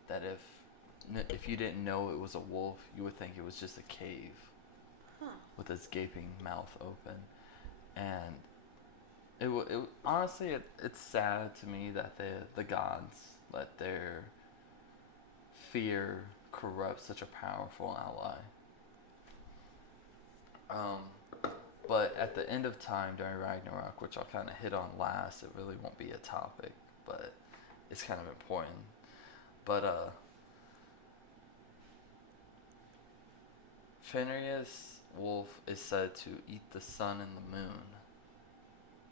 that if you didn't know it was a wolf, you would think it was just a cave with its gaping mouth open. And honestly, it's sad to me that the gods let their fear corrupt such a powerful ally. But at the end of time during Ragnarok, which I'll kind of hit on last, it really won't be a topic, but it's kind of important. But Phineas Wolf is said to eat the sun and the moon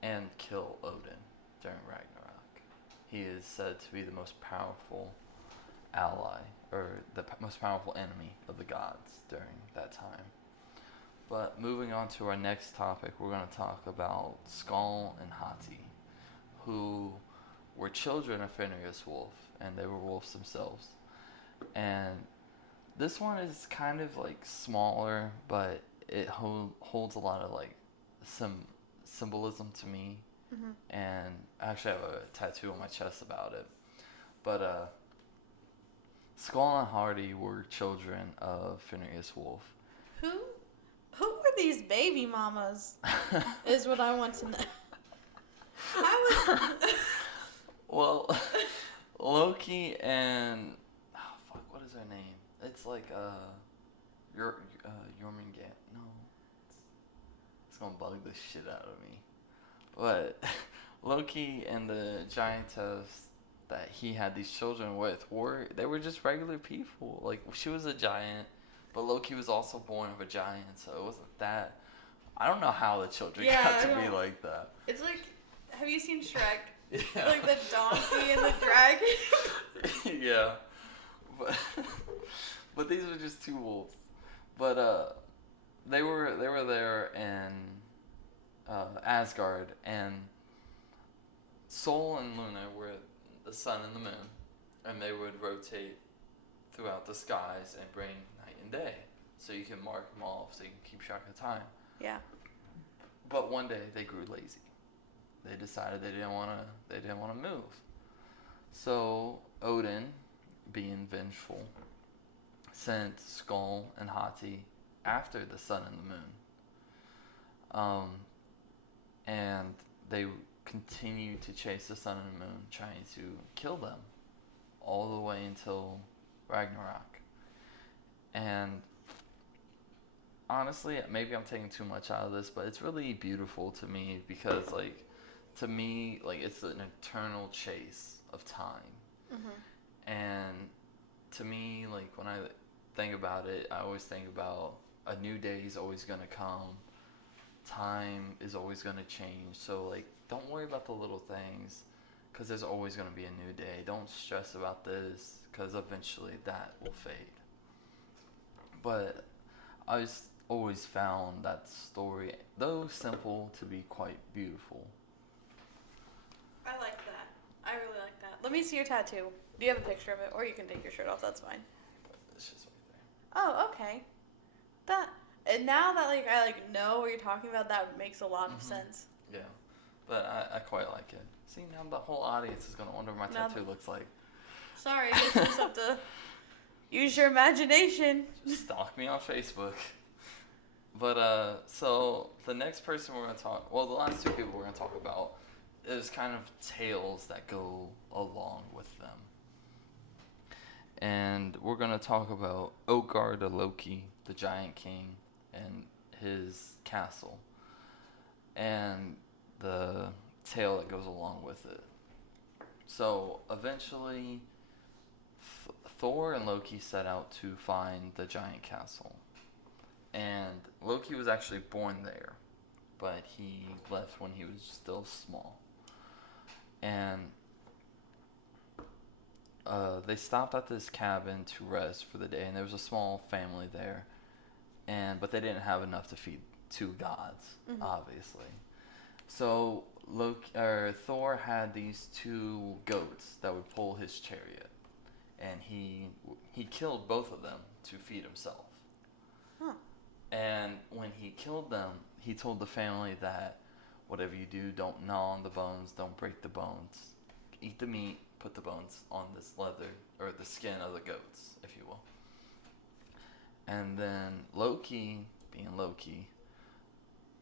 and kill Odin during Ragnarok. He is said to be the most powerful ally, or the most powerful enemy of the gods during that time. But moving on to our next topic, we're going to talk about Skull and Hati, who were children of Fenrir's wolf, and they were wolves themselves. And this one is kind of like smaller, but it holds a lot of like symbolism to me. Mm-hmm. And I actually have a tattoo on my chest about it. But Skull and Hati were children of Fenrir's wolf. Who were these baby mamas? Is what I want to know. I was. Well, Loki and what is her name? It's like Jormungand. No, it's gonna bug the shit out of me. But Loki and the giantess that he had these children with were just regular people. Like, she was a giant, but Loki was also born of a giant, so it wasn't that. I don't know how the children got to be like that. It's like, have you seen Shrek? Yeah. Like the donkey and the dragon. Yeah, but these were just two wolves. But they were there in Asgard, and Sol and Luna were the sun and the moon, and they would rotate throughout the skies and bring night and day, so you can mark them off, so you can keep track of time. Yeah. But one day they grew lazy. They decided they didn't want to move. So Odin, being vengeful, sent Skull and Hati after the sun and the moon. And they continued to chase the sun and the moon, trying to kill them all the way until Ragnarok. And honestly, maybe I'm taking too much out of this, but it's really beautiful to me because, like, to me, like, it's an eternal chase of time. Mm-hmm. And to me, like, when I think about it, I always think about a new day is always going to come. Time is always going to change. So, like, don't worry about the little things, because there's always going to be a new day. Don't stress about this, because eventually that will fade. But I just always found that story, though simple, to be quite beautiful. I like that. I really like that. Let me see your tattoo. Do you have a picture of it? Or you can take your shirt off. That's fine. It's just right there. Oh, okay. And now that I know what you're talking about, that makes a lot of sense. Yeah. But I quite like it. See, now the whole audience is going to wonder what my tattoo looks like. Sorry, you just have to use your imagination. Stalk me on Facebook. But, so, the next person we're going to talk... Well, the last two people we're going to talk about is kind of tales that go along with them. And we're going to talk about Utgard Loki, the Giant King, and his castle. And the tale that goes along with it. So, eventually, Thor and Loki set out to find the giant castle. And Loki was actually born there, but he left when he was still small. And they stopped at this cabin to rest for the day, and there was a small family there. But they didn't have enough to feed two gods, obviously. So Thor had these two goats that would pull his chariot, and he killed both of them to feed himself. Huh. And when he killed them, he told the family that whatever you do, don't gnaw on the bones, don't break the bones. Eat the meat, put the bones on this leather, or the skin of the goats, if you will. And then Loki, being Loki,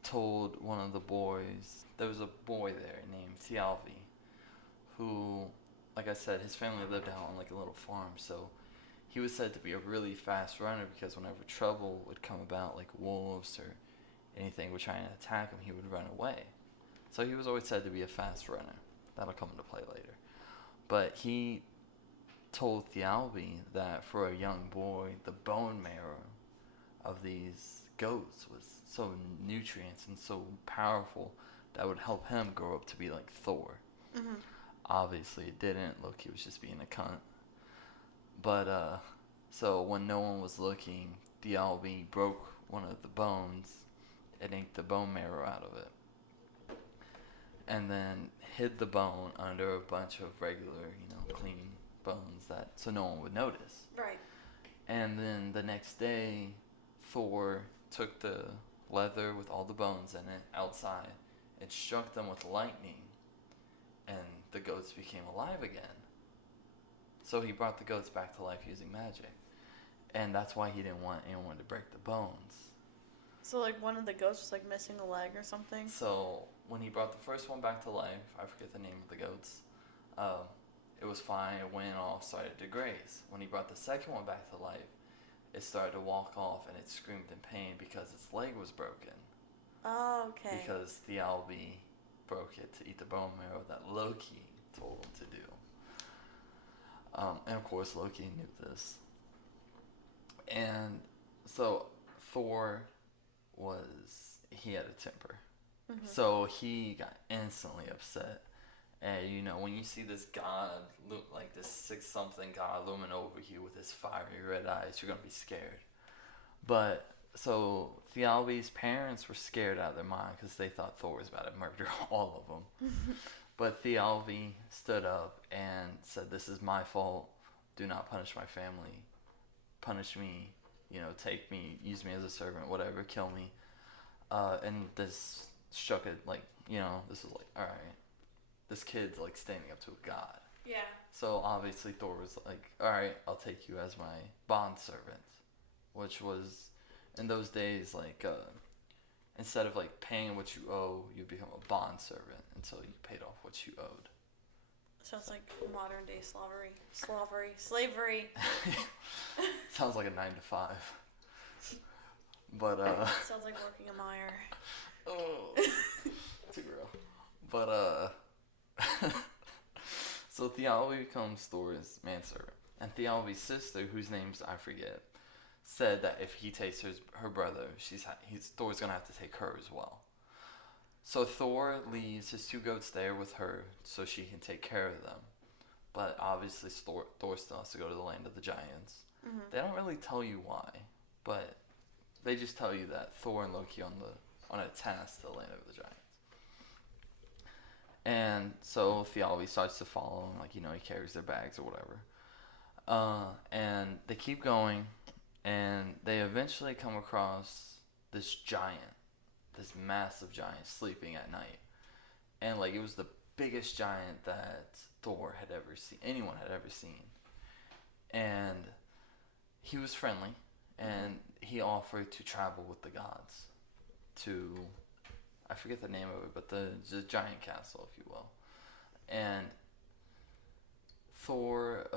told one of the boys, there was a boy there named Thialfi, who, like I said, his family lived out on like a little farm, so he was said to be a really fast runner, because whenever trouble would come about, like wolves or anything would try and attack him, he would run away. So he was always said to be a fast runner. That'll come into play later. But he told Thialfi that for a young boy, the bone marrow of these goats was so nutrient and so powerful that would help him grow up to be like Thor. Mm-hmm. Obviously it didn't. Loki was just being a cunt. But so when no one was looking, Thialbi broke one of the bones and inked the bone marrow out of it, and then hid the bone under a bunch of regular, clean bones that so no one would notice. Right. And then the next day, Thor took the leather with all the bones in it outside and struck them with lightning, and the goats became alive again. So he brought the goats back to life using magic. And that's why he didn't want anyone to break the bones. So, like, one of the goats was, like, missing a leg or something? So, when he brought the first one back to life, I forget the name of the goats, it was fine. It went off, started to graze. When he brought the second one back to life, it started to walk off, and it screamed in pain because its leg was broken. Oh, okay. Because Thialbi broke it to eat the bone marrow that Loki told him to do. And of course, Loki knew this. And so Thor he had a temper. Mm-hmm. So he got instantly upset. And, when you see this god, like this 6-something god looming over you with his fiery red eyes, you're going to be scared. But, so Thialbi's parents were scared out of their mind because they thought Thor was about to murder all of them. But Thialbi stood up and said, "This is my fault. Do not punish my family. Punish me. Take me, use me as a servant, whatever, kill me." And this struck it, like, this was like, alright, this kid's, like, standing up to a god. Yeah. So, obviously, Thor was like, alright, I'll take you as my bondservant. Which was, in those days, like, instead of, like, paying what you owe, you become a bondservant until you paid off what you owed. Sounds like modern day slavery. Sounds like a 9-to-5. But sounds like working a mire. Oh, too real. But so Thialbi becomes Thor's manservant, and Thialbi's sister, whose names I forget, said that if he takes her brother, Thor's gonna have to take her as well. So Thor leaves his 2 goats there with her so she can take care of them. But obviously Thor still has to go to the land of the giants. Mm-hmm. They don't really tell you why, but they just tell you that Thor and Loki on a task to the land of the giants. And so Thialbi starts to follow him, like, he carries their bags or whatever. And they keep going, and they eventually come across this giant. This massive giant sleeping at night. And, like, it was the biggest giant that Thor had ever seen, anyone had ever seen. And he was friendly, and he offered to travel with the gods to, I forget the name of it, but the giant castle, if you will. And Thor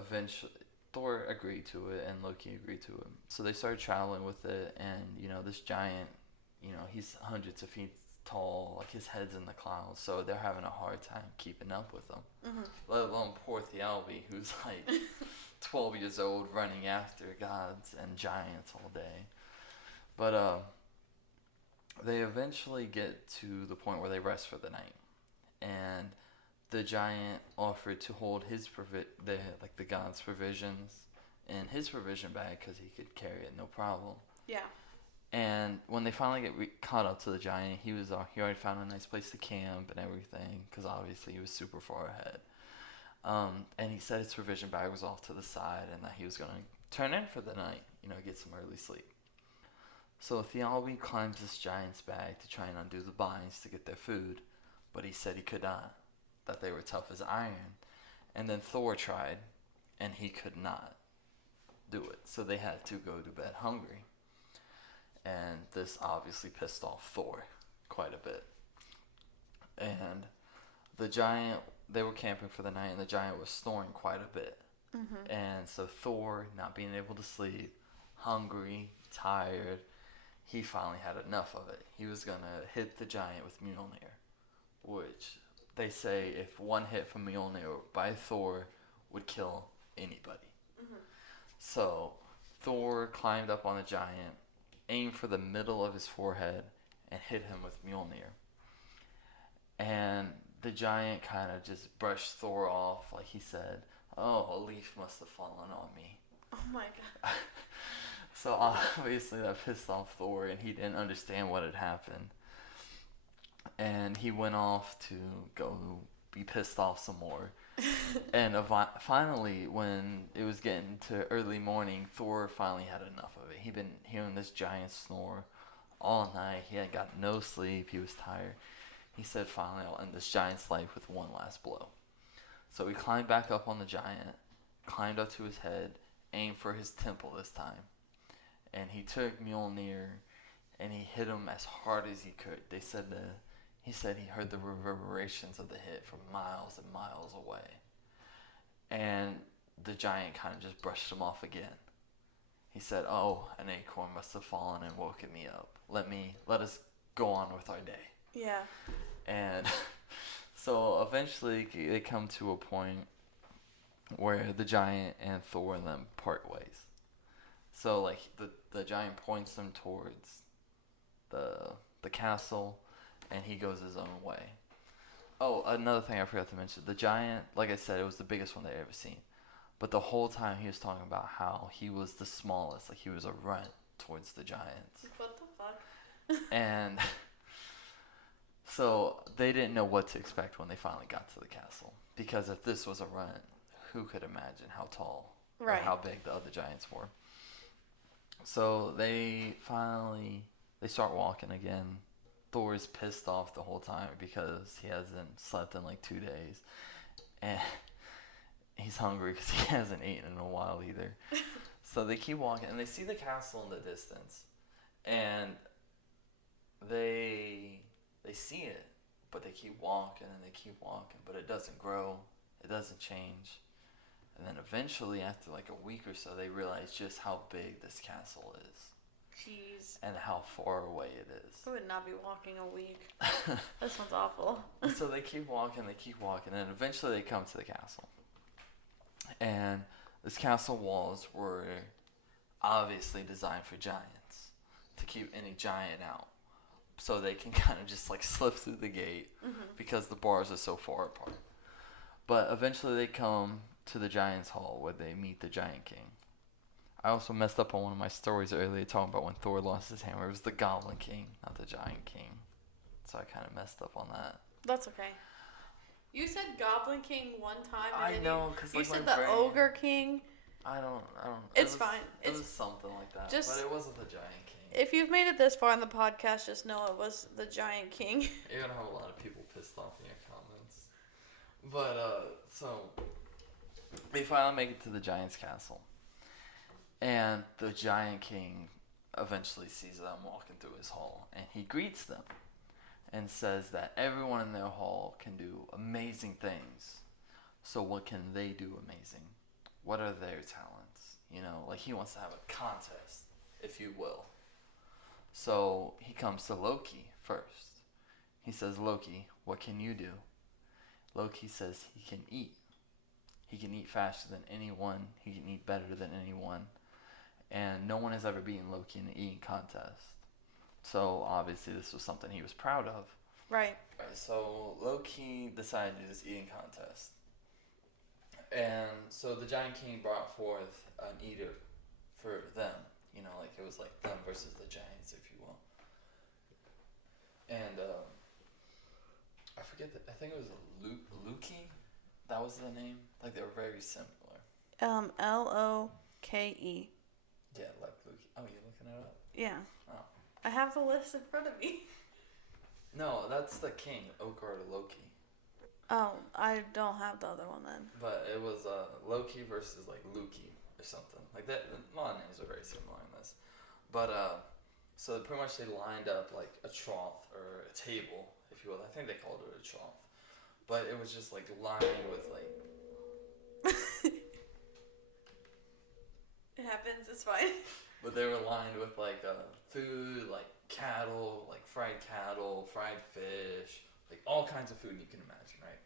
agreed to it, and Loki agreed to it. So they started traveling with it, and, this giant, he's hundreds of feet tall, like his head's in the clouds, so they're having a hard time keeping up with him. Mm-hmm. Let alone poor Thialbi, who's like 12 years old, running after gods and giants all day. But they eventually get to the point where they rest for the night, and the giant offered to hold the god's provisions in his provision bag because he could carry it no problem. Yeah. And when they finally get caught up to the giant, he already found a nice place to camp and everything, because obviously he was super far ahead. And he said his provision bag was off to the side and that he was going to turn in for the night, get some early sleep. So Thialbi climbs this giant's bag to try and undo the binds to get their food, but he said he could not, that they were tough as iron. And then Thor tried, and he could not do it. So they had to go to bed hungry. And this obviously pissed off Thor quite a bit. And the giant, they were camping for the night, and the giant was snoring quite a bit. Mm-hmm. And so Thor, not being able to sleep, hungry, tired, he finally had enough of it. He was going to hit the giant with Mjolnir, which they say if one hit from Mjolnir by Thor would kill anybody. Mm-hmm. So Thor climbed up on the giant, aimed for the middle of his forehead, and hit him with Mjolnir. And the giant kind of just brushed Thor off, like he said, "Oh, a leaf must have fallen on me." Oh my god. So obviously that pissed off Thor, and he didn't understand what had happened. And he went off to go be pissed off some more. And finally, when it was getting to early morning, Thor finally had enough of it. He'd been hearing this giant snore all night. He had got no sleep. He was tired. He said, finally, I'll end this giant's life with one last blow. So he climbed back up on the giant, climbed up to his head, aimed for his temple this time. And he took Mjolnir, and he hit him as hard as he could. He said he heard the reverberations of the hit from miles and miles away. And the giant kind of just brushed him off again. He said, oh, an acorn must have fallen and woken me up. Let us go on with our day. Yeah. And so eventually they come to a point where the giant and Thor and them part ways. So like the giant points them towards the castle, and he goes his own way. Oh, another thing I forgot to mention. The giant, like I said, it was the biggest one they'd ever seen. But the whole time he was talking about how he was the smallest, like he was a runt towards the giants. What the fuck? And so they didn't know what to expect when they finally got to the castle. Because if this was a runt, who could imagine how tall or how big the other giants were? So they start walking again. Thor's pissed off the whole time because he hasn't slept in like 2 days. And he's hungry because he hasn't eaten in a while either. So they keep walking, and they see the castle in the distance. And they see it, but they keep walking and they keep walking, but it doesn't grow. It doesn't change. And then eventually, after like a week or so, they realize just how big this castle is. Jeez. And how far away it is. I would not be walking a week. That sounds awful. So they keep walking, and eventually they come to the castle. And this castle walls were obviously designed for giants, to keep any giant out. So they can kind of just like slip through the gate because the bars are so far apart. But eventually they come to the Giants' Hall where they meet the Giant King. I also messed up on one of my stories earlier talking about when Thor lost his hammer. It was the Goblin King, not the Giant King. So I kind of messed up on that. That's okay. You said Goblin King one time. And I know, because like you said the Ogre King. I don't. It's fine. It was something like that. But it wasn't the Giant King. If you've made it this far in the podcast, just know it was the Giant King. You're gonna have a lot of people pissed off in your comments. But so they finally make it to the Giant's castle. And the Giant King eventually sees them walking through his hall, and he greets them and says that everyone in their hall can do amazing things. So what can they do amazing? What are their talents? You know, like he wants to have a contest, if you will. So he comes to Loki first. He says, Loki, what can you do? Loki says he can eat. He can eat faster than anyone. He can eat better than anyone. And no one has ever beaten Loki in an eating contest. So obviously this was something he was proud of. Right. So Loki decided to do this eating contest. And so the Giant King brought forth an eater for them. You know, like it was like them versus the giants, if you will. And I forget I think it was Loki. That was the name. Like they were very similar. Loke. Yeah, like Loki. Oh, you're looking it up? Yeah. Oh. I have the list in front of me. No, that's the king, Okar to Loki. Oh, I don't have the other one then. But it was Loki versus like Loki or something. Like that. A lot of names are very similar in this. But so pretty much they lined up like a trough or a table, if you will. I think they called it a trough. But it was just like lined with like. It happens. It's fine. But they were lined with like food, like cattle, like fried fish, like all kinds of food you can imagine, right?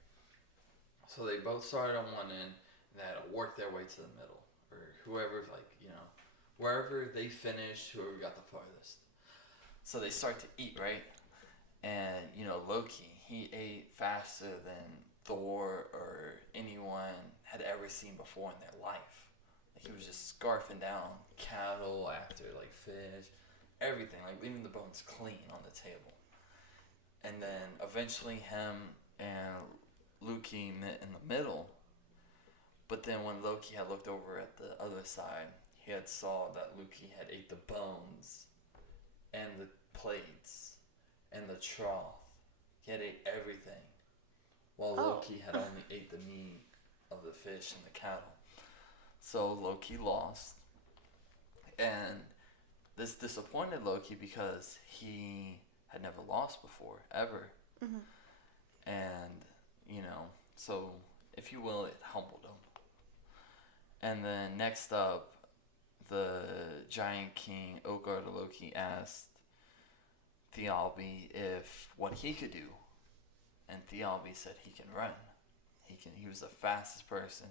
So they both started on one end and they had to work their way to the middle, or whoever, like, you know, wherever they finished, whoever got the farthest. So they start to eat, right? And, you know, Loki, he ate faster than Thor or anyone had ever seen before in their life. Like, he was just scarfing down cattle after like fish, everything, like leaving the bones clean on the table. And then eventually him and Loki met in the middle. But then when Loki had looked over at the other side, he had saw that Loki had ate the bones and the plates and the trough. He had ate everything, while Loki had only ate the meat of the fish and the cattle. So Loki lost, and this disappointed Loki because he had never lost before, ever. Mm-hmm. And, so, if you will, it humbled him. And then next up, the Giant King, Odgard Loki, asked Thialbi if what he could do. And Thialbi said he can run. He was the fastest person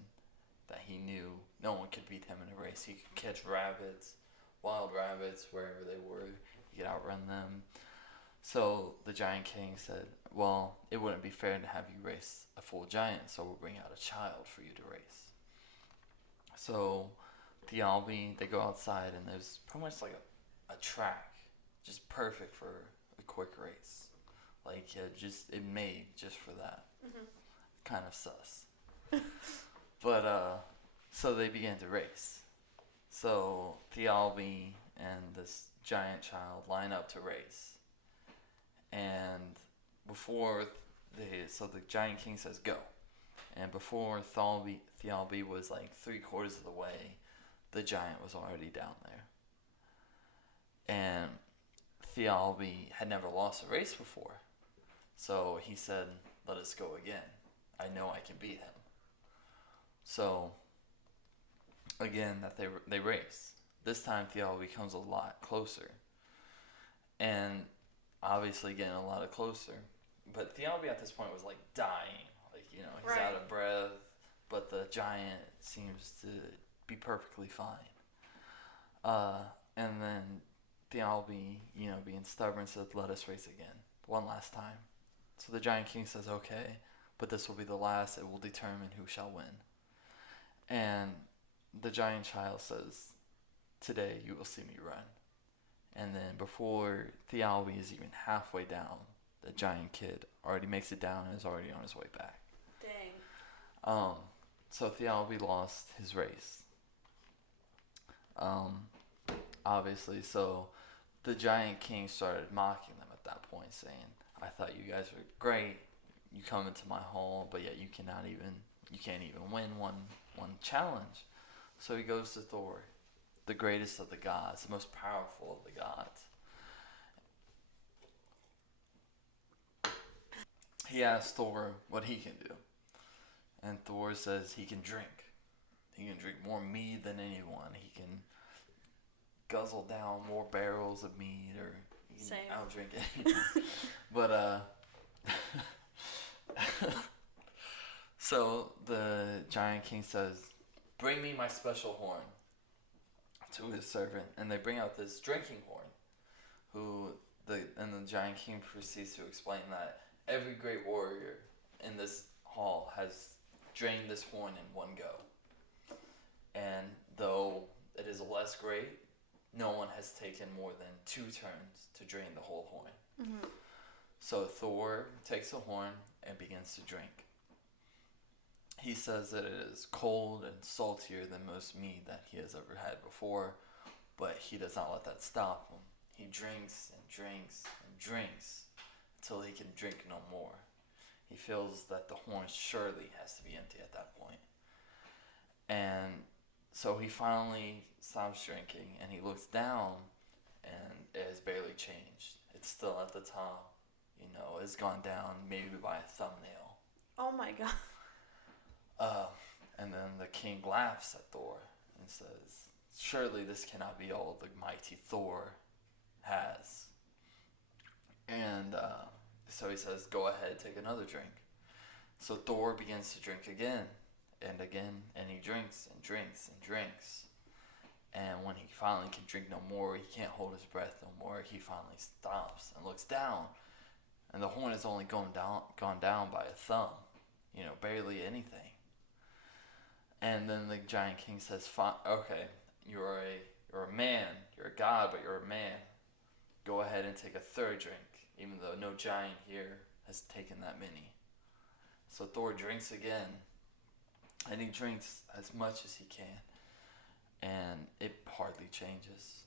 that he knew. No one could beat him in a race. He could catch rabbits, wild rabbits, wherever they were. He could outrun them. So the Giant King said, well, it wouldn't be fair to have you race a full giant, so we'll bring out a child for you to race. So Thialbi, they go outside, and there's pretty much like a track, just perfect for a quick race. Like, it made just for that. Mm-hmm. Kind of sus. But, so they began to race. So Thialbi and this giant child line up to race. And before the Giant King says go. And before Thialbi was like 3/4 of the way, the giant was already down there. And Thialbi had never lost a race before. So he said, let us go again. I know I can beat him. So, again, that they race. This time Thialbi comes a lot closer. And obviously getting a lot closer. But Thialbi at this point was like dying. Like, he's right. out of breath. But the giant seems to be perfectly fine. And then Thialbi, being stubborn, said, let us race again. One last time. So the Giant King says, okay, but this will be the last. It will determine who shall win. And the giant child says, today you will see me run. And then before Thialbi is even halfway down, the giant kid already makes it down and is already on his way back. Dang. So Thialbi lost his race. Obviously, so the Giant King started mocking them at that point, saying, I thought you guys were great. You come into my hall, but yet you can't even win one challenge. So he goes to Thor, the greatest of the gods, the most powerful of the gods. He asks Thor what he can do. And Thor says he can drink. He can drink more mead than anyone. He can guzzle down more barrels of mead, or he can outdrink anyone. But, so the Giant King says, bring me my special horn, to his servant. And they bring out this drinking horn, and the Giant King proceeds to explain that every great warrior in this hall has drained this horn in one go. And though it is less great, no one has taken more than 2 turns to drain the whole horn. Mm-hmm. So Thor takes a horn and begins to drink. He says that it is cold and saltier than most mead that he has ever had before, but he does not let that stop him. He drinks and drinks and drinks until he can drink no more. He feels that the horn surely has to be empty at that point. And so he finally stops drinking, and he looks down, and it has barely changed. It's still at the top. It's gone down maybe by a thumbnail. Oh my god. And then the king laughs at Thor and says, surely this cannot be all the mighty Thor has. And so he says, go ahead, take another drink. So Thor begins to drink again and again, and he drinks and drinks and drinks. And when he finally can drink no more, he can't hold his breath no more, he finally stops and looks down. And the horn has only gone down by a thumb, barely anything. And then the Giant King says, "Fine, okay, you're a man, you're a god, but you're a man. Go ahead and take a third drink, even though no giant here has taken that many." So Thor drinks again, and he drinks as much as he can, and it hardly changes.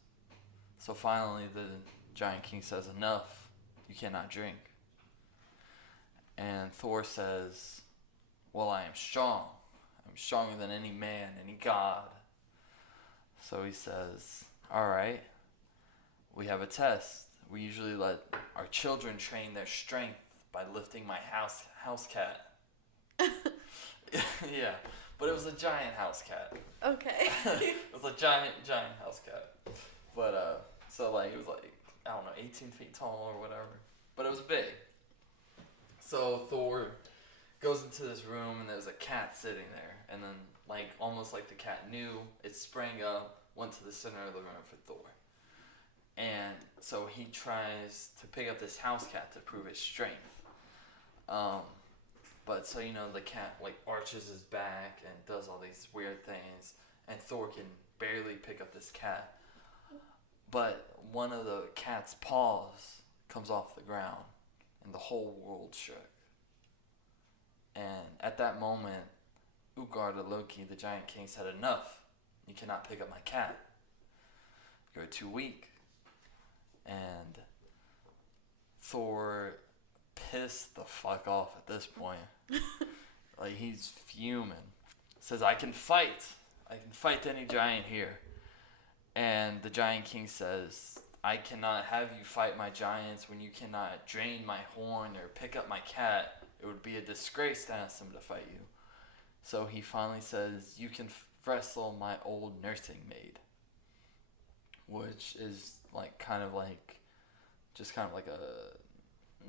So finally, the Giant King says, "Enough, you cannot drink." And Thor says, "Well, I am strong. I'm stronger than any man, any god." So he says, "All right, we have a test. We usually let our children train their strength by lifting my house cat." Yeah, but it was a giant house cat. Okay. It was a giant house cat. But so like it was like, I don't know, 18 feet tall or whatever. But it was big. So Thor goes into this room and there's a cat sitting there, and then like almost like the cat knew, it sprang up, went to the center of the room for Thor. And so he tries to pick up this house cat to prove its strength. But so, the cat like arches his back and does all these weird things, and Thor can barely pick up this cat. But one of the cat's paws comes off the ground, and the whole world shook. And at that moment, Utgard Loki, the Giant King, said, "Enough! You cannot pick up my cat. You're too weak." And Thor pissed the fuck off at this point. Like, he's fuming. Says, I can fight any giant here." And the Giant King says, "I cannot have you fight my giants when you cannot drain my horn or pick up my cat. It would be a disgrace to ask them to fight you." So he finally says, "You can wrestle my old nursing maid." Which is like kind of like a,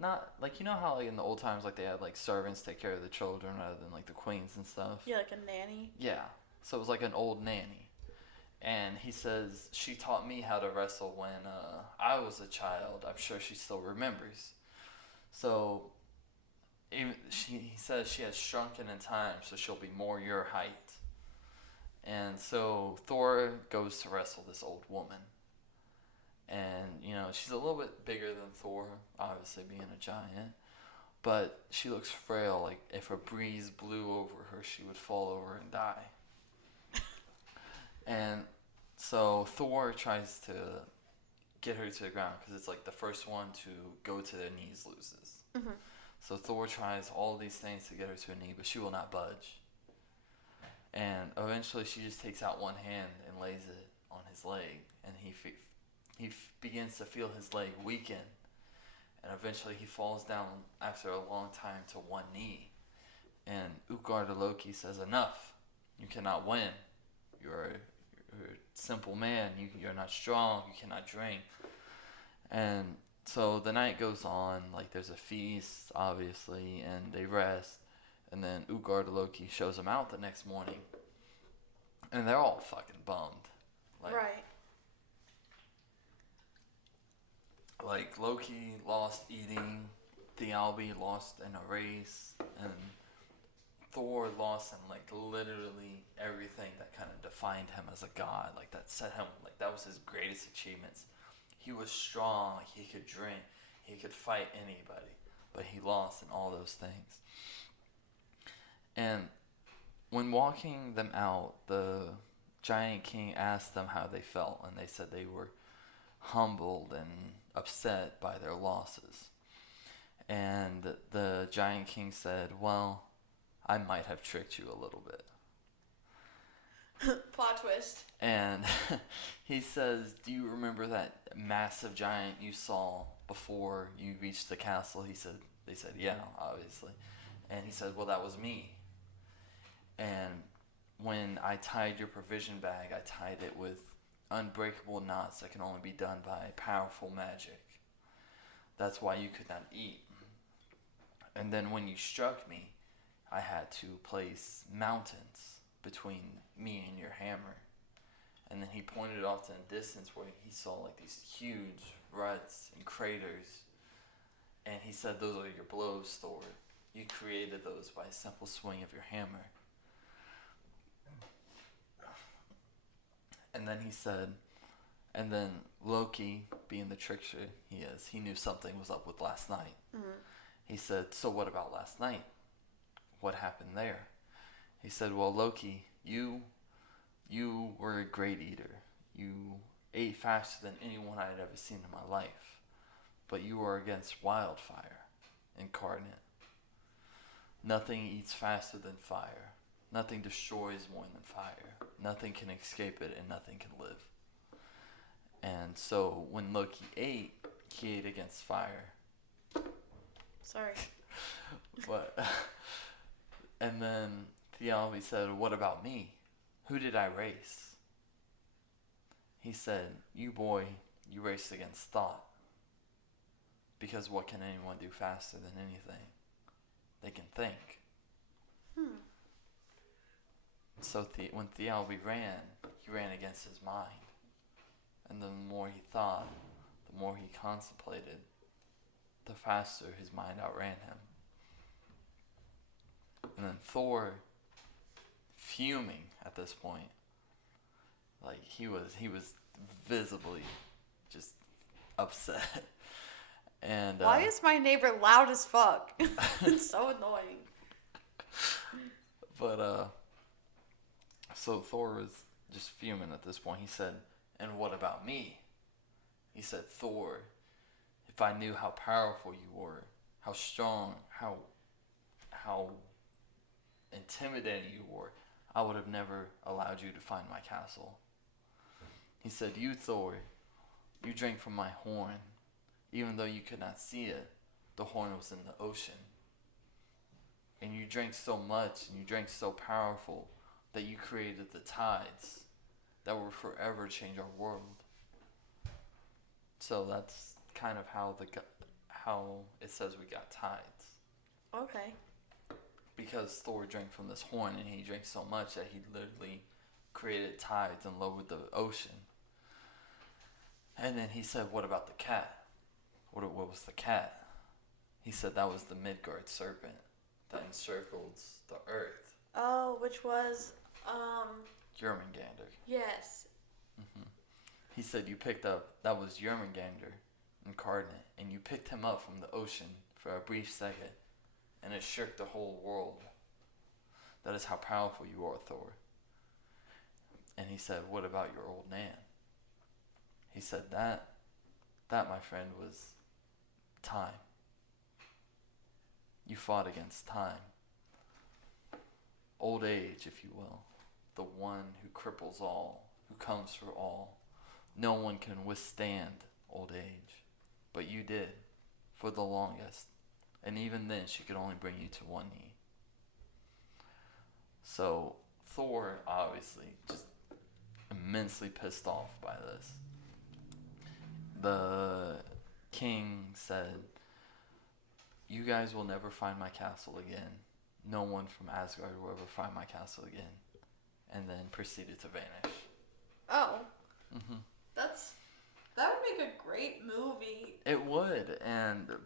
not like, how like in the old times like they had like servants take care of the children rather than like the queens and stuff. Yeah, like a nanny. Yeah. So it was like an old nanny. And he says, "She taught me how to wrestle when I was a child. I'm sure she still remembers." So he says she has shrunken in time, so she'll be more your height. And so Thor goes to wrestle this old woman. And, she's a little bit bigger than Thor, obviously being a giant. But she looks frail, like if a breeze blew over her, she would fall over and die. And so Thor tries to get her to the ground, because it's like the first one to go to their knees loses. Mm-hmm. So Thor tries all these things to get her to a knee, but she will not budge. And eventually she just takes out one hand and lays it on his leg, and he begins to feel his leg weaken. And eventually he falls down after a long time to one knee. And Utgard Loki says, "Enough. You cannot win. You're a simple man. You're not strong. You cannot drink." And so the night goes on. Like, there's a feast, obviously, and they rest. And then Utgard Loki shows them out the next morning. And they're all fucking bummed. Right. Like, Loki lost eating, Thialbi lost in a race, and Thor lost in, like, literally everything that kind of defined him as a god. Like, that set him, like, that was his greatest achievements. He was strong, like, he could drink, he could fight anybody, but he lost in all those things. And when walking them out, the Giant King asked them how they felt, and they said they were humbled and upset by their losses. And the Giant King said, "Well, I might have tricked you a little bit." Plot twist. And he says, "Do you remember that massive giant you saw before you reached the castle?" They said, "Yeah, obviously." And he said, "Well, that was me. And when I tied your provision bag, I tied it with unbreakable knots that can only be done by powerful magic. That's why you could not eat. And then when you struck me, I had to place mountains between me and your hammer." And then he pointed off to the distance where he saw like these huge ruts and craters. And he said, "Those are your blows, Thor. You created those by a simple swing of your hammer." And then he said, and then Loki, being the trickster he is, he knew something was up with last night. Mm-hmm. He said, so what about last night? What happened there? He said, well, Loki, you were a great eater. You ate faster than anyone I had ever seen in my life. But you were against wildfire incarnate. Nothing eats faster than fire. Nothing destroys more than fire. Nothing can escape it and nothing can live. And so when Loki ate, he ate against fire. Sorry. But and then Theophany said, what about me? Who did I race? He said, you boy, you raced against thought. Because what can anyone do faster than anything? They can think. So when Theophany ran, he ran against his mind. And the more he thought, the more he contemplated, the faster his mind outran him. And then Thor, fuming at this point, like he was visibly just upset. And why is my neighbor loud as fuck? It's so annoying. But so Thor was just fuming at this point. He said, and what about me? He said, Thor, if I knew how powerful you were, how strong, how intimidating you were, I would have never allowed you to find my castle. He said, you, Thor, you drank from my horn. Even though you could not see it, the horn was in the ocean. And you drank so much and you drank so powerful that you created the tides that will forever change our world. So that's kind of how it says we got tides. Okay. Because Thor drank from this horn and he drank so much that he literally created tides and lowered the ocean. And then he said, what about the cat? What was the cat? He said that was the Midgard serpent that encircles the earth. Oh, which was, Jormungandr. yes. Mm-hmm. He said you picked up, that was Jormungandr incarnate, and you picked him up from the ocean for a brief second, and it shook the whole world. That is how powerful you are, Thor. And he said, what about your old man? He said that my friend, was time. You fought against time. Old age, if you will. The one who cripples all, who comes for all. No one can withstand old age. But you did, for the longest. And even then, she could only bring you to one knee. So, Thor, obviously, just immensely pissed off by this. The king said, you guys will never find my castle again. No one from Asgard will ever find my castle again. And then proceeded to vanish. Oh. Mm-hmm. That would make a great movie. It would,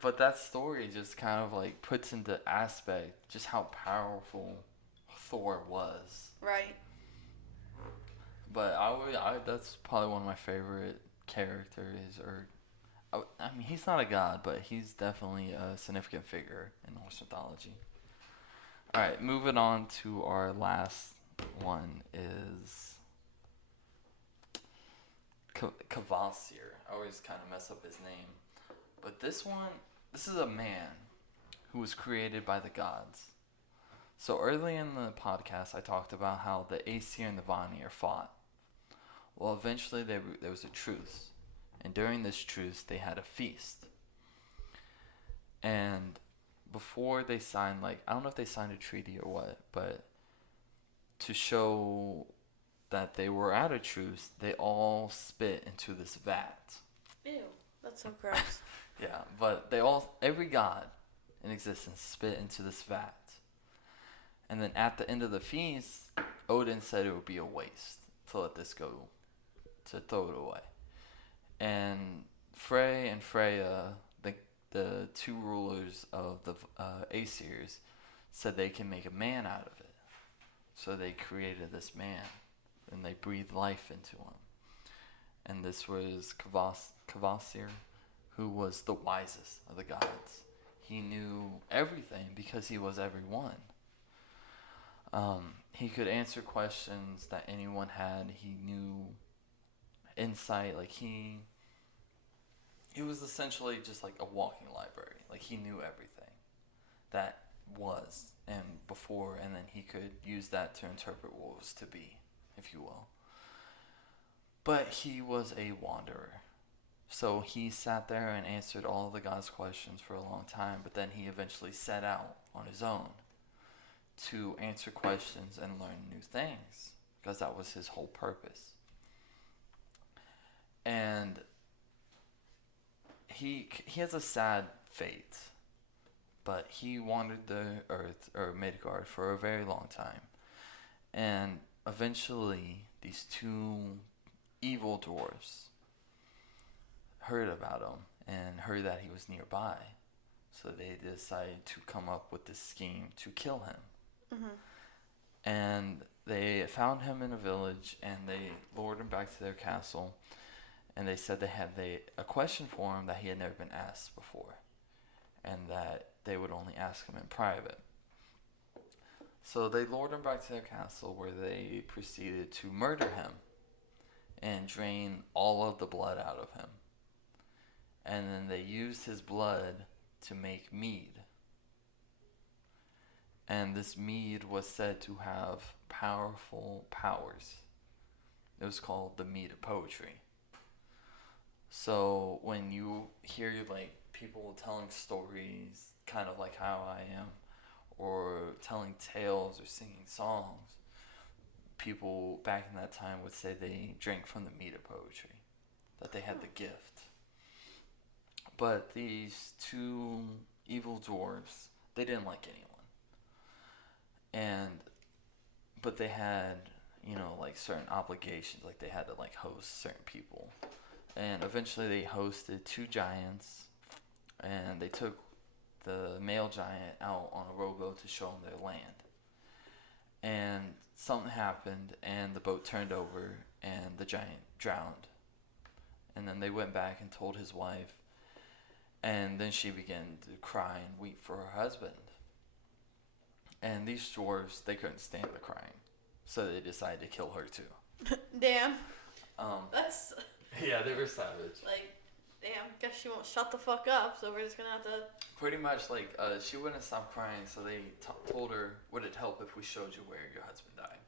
but that story just kind of like puts into aspect just how powerful Thor was. Right. But that's probably one of my favorite characters, I mean, he's not a god, but he's definitely a significant figure in Norse mythology. Alright, moving on to our last one is Kvalsir. I always kind of mess up his name. But this is a man who was created by the gods. So early in the podcast, I talked about how the Aesir and the Vanir fought. Well, eventually there was a truce. And during this truce, they had a feast. And before they signed, I don't know if they signed a treaty or what, but to show that they were at a truce, they all spit into this vat. Ew, that's so gross. Yeah, but every god in existence spit into this vat. And then at the end of the feast, Odin said it would be a waste to let this go, to throw it away. And Frey and Freya, the two rulers of the Aesirs, said they can make a man out of it. So they created this man, and they breathed life into him. this was Kvasir, who was the wisest of the gods. He knew everything because he was everyone. He could answer questions that anyone had. He knew insight. Like he was essentially just like a walking library. Like he knew everything that was and before, and then he could use that to interpret what was to be, if you will. But he was a wanderer. So he sat there and answered all of the gods' questions for a long time, but then he eventually set out on his own to answer questions and learn new things, because that was his whole purpose. And he has a sad fate, but he wandered the earth, or Midgard, for a very long time. And eventually, these two evil dwarves heard about him and heard that he was nearby. So they decided to come up with this scheme to kill him. Mm-hmm. And they found him in a village, and they lured him back to their castle. And they said they had a question for him that he had never been asked before, and that they would only ask him in private. So they lured him back to their castle, where they proceeded to murder him and drain all of the blood out of him. And then they used his blood to make mead. And this mead was said to have powerful powers. It was called the mead of poetry. So when you hear like people telling stories, kind of like how I am, or telling tales or singing songs, people back in that time would say they drank from the mead of poetry, that they had the gift. But these two evil dwarves, they didn't like anyone. But they had, like certain obligations, like they had to like host certain people. And eventually they hosted two giants, and they took the male giant out on a rowboat to show him their land. And something happened, and the boat turned over, and the giant drowned. And then they went back and told his wife, and then she began to cry and weep for her husband. And these dwarves, they couldn't stand the crying, so they decided to kill her too. Damn. That's... Yeah, they were savage. Like, damn, guess she won't shut the fuck up, so we're just gonna have to... Pretty much, like, she wouldn't stop crying, so they told her, would it help if we showed you where your husband died?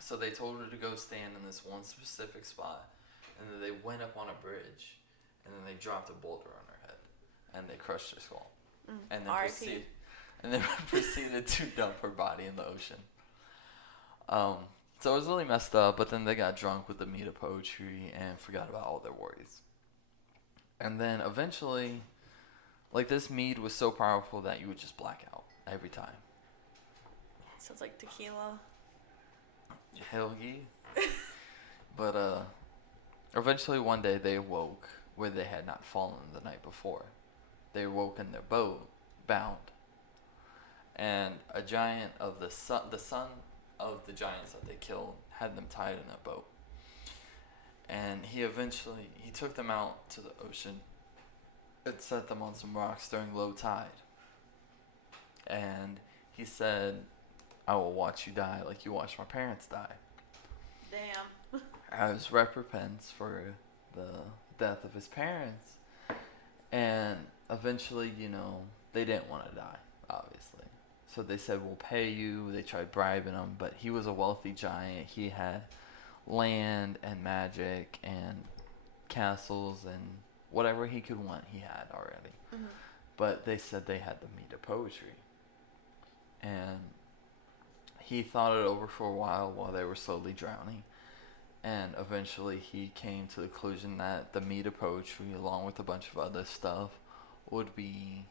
So they told her to go stand in this one specific spot, and then they went up on a bridge, and then they dropped a boulder on her head, and they crushed her skull. And then proceeded to dump her body in the ocean. So it was really messed up, but then they got drunk with the mead of poetry and forgot about all their worries. And then eventually, like, this mead was so powerful that you would just black out every time. Sounds like tequila. Hell yeah. But eventually one day they awoke where they had not fallen the night before. They awoke in their boat, bound. And a giant of the son of the giants that they killed had them tied in a boat. And he took them out to the ocean and set them on some rocks during low tide. And he said, I will watch you die like you watched my parents die. Damn. As recompense for the death of his parents. And eventually, they didn't want to die, obviously. So they said, we'll pay you. They tried bribing him, but he was a wealthy giant. He had land and magic and castles and whatever he could want, he had already. Mm-hmm. But they said they had the mead of poetry. And he thought it over for a while they were slowly drowning. And eventually he came to the conclusion that the mead of poetry, along with a bunch of other stuff, would be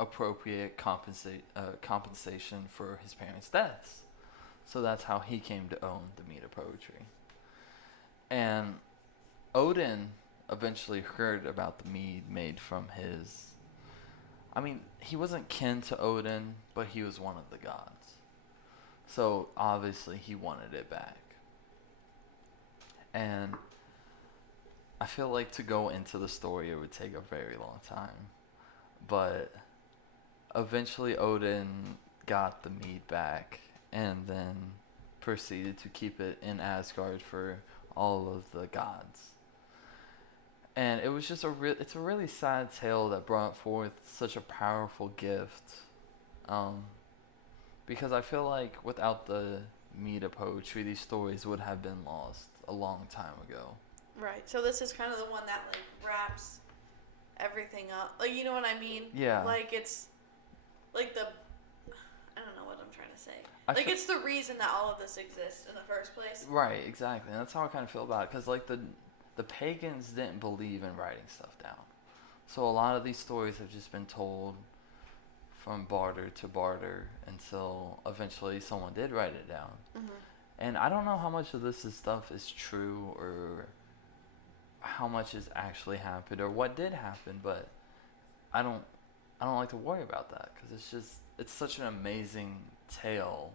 appropriate compensation for his parents' deaths. So that's how he came to own the mead of poetry. And Odin eventually heard about the mead made from his... he wasn't kin to Odin, but he was one of the gods. So obviously he wanted it back. And I feel like to go into the story, it would take a very long time. But eventually, Odin got the mead back and then proceeded to keep it in Asgard for all of the gods. And it was just it's a really sad tale that brought forth such a powerful gift. Um, because I feel like without the mead of poetry, these stories would have been lost a long time ago. Right. So this is kind of the one that like wraps everything up. Like, you know what I mean? Yeah. Like, it's like I don't know what I'm trying to say. It's the reason that all of this exists in the first place. Right, exactly. And that's how I kind of feel about it. Because, like, the pagans didn't believe in writing stuff down. So a lot of these stories have just been told from barter to barter until eventually someone did write it down. Mm-hmm. And I don't know how much of stuff is true or how much has actually happened or what did happen, but I don't like to worry about that because it's such an amazing tale,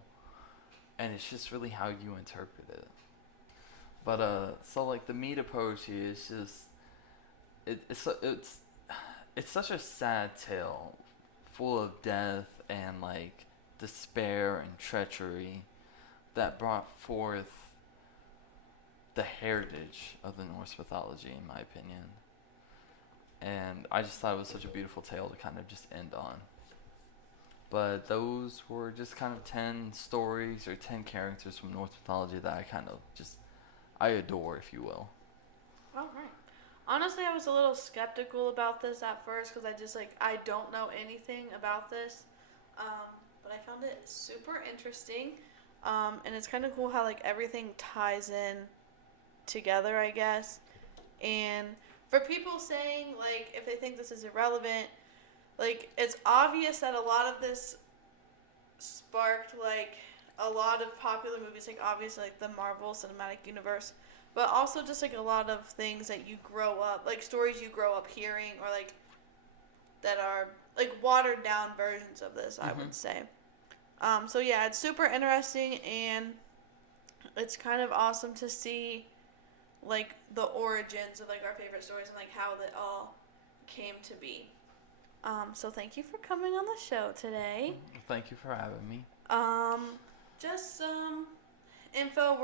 and it's just really how you interpret it. But so like the meat of poetry is just it's such a sad tale, full of death and like despair and treachery, that brought forth the heritage of the Norse mythology, in my opinion. And I just thought it was such a beautiful tale to kind of just end on. But those were just kind of 10 stories or 10 characters from Norse mythology that I kind of I adore, if you will. Oh, right. Honestly, I was a little skeptical about this at first because I don't know anything about this. But I found it super interesting. And it's kind of cool how like everything ties in together, I guess. And for people saying like if they think this is irrelevant, like it's obvious that a lot of this sparked like a lot of popular movies, like obviously like the Marvel Cinematic Universe, but also just like a lot of things that you grow up, like stories you grow up hearing, or like that are like watered down versions of this, I would say. So yeah, it's super interesting, and it's kind of awesome to see like the origins of like our favorite stories and like how that all came to be. So thank you for coming on the show today. Thank you for having me. Just some info.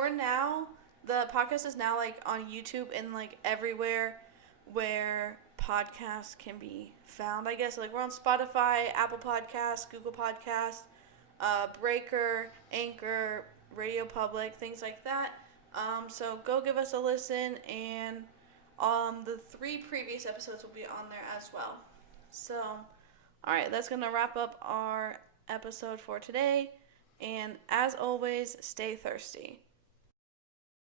The podcast is now like on YouTube and like everywhere where podcasts can be found, I guess. Like we're on Spotify, Apple Podcasts, Google Podcasts, Breaker, Anchor, Radio Public, things like that. So go give us a listen, and the 3 previous episodes will be on there as well. So, alright, that's going to wrap up our episode for today. And as always, stay thirsty.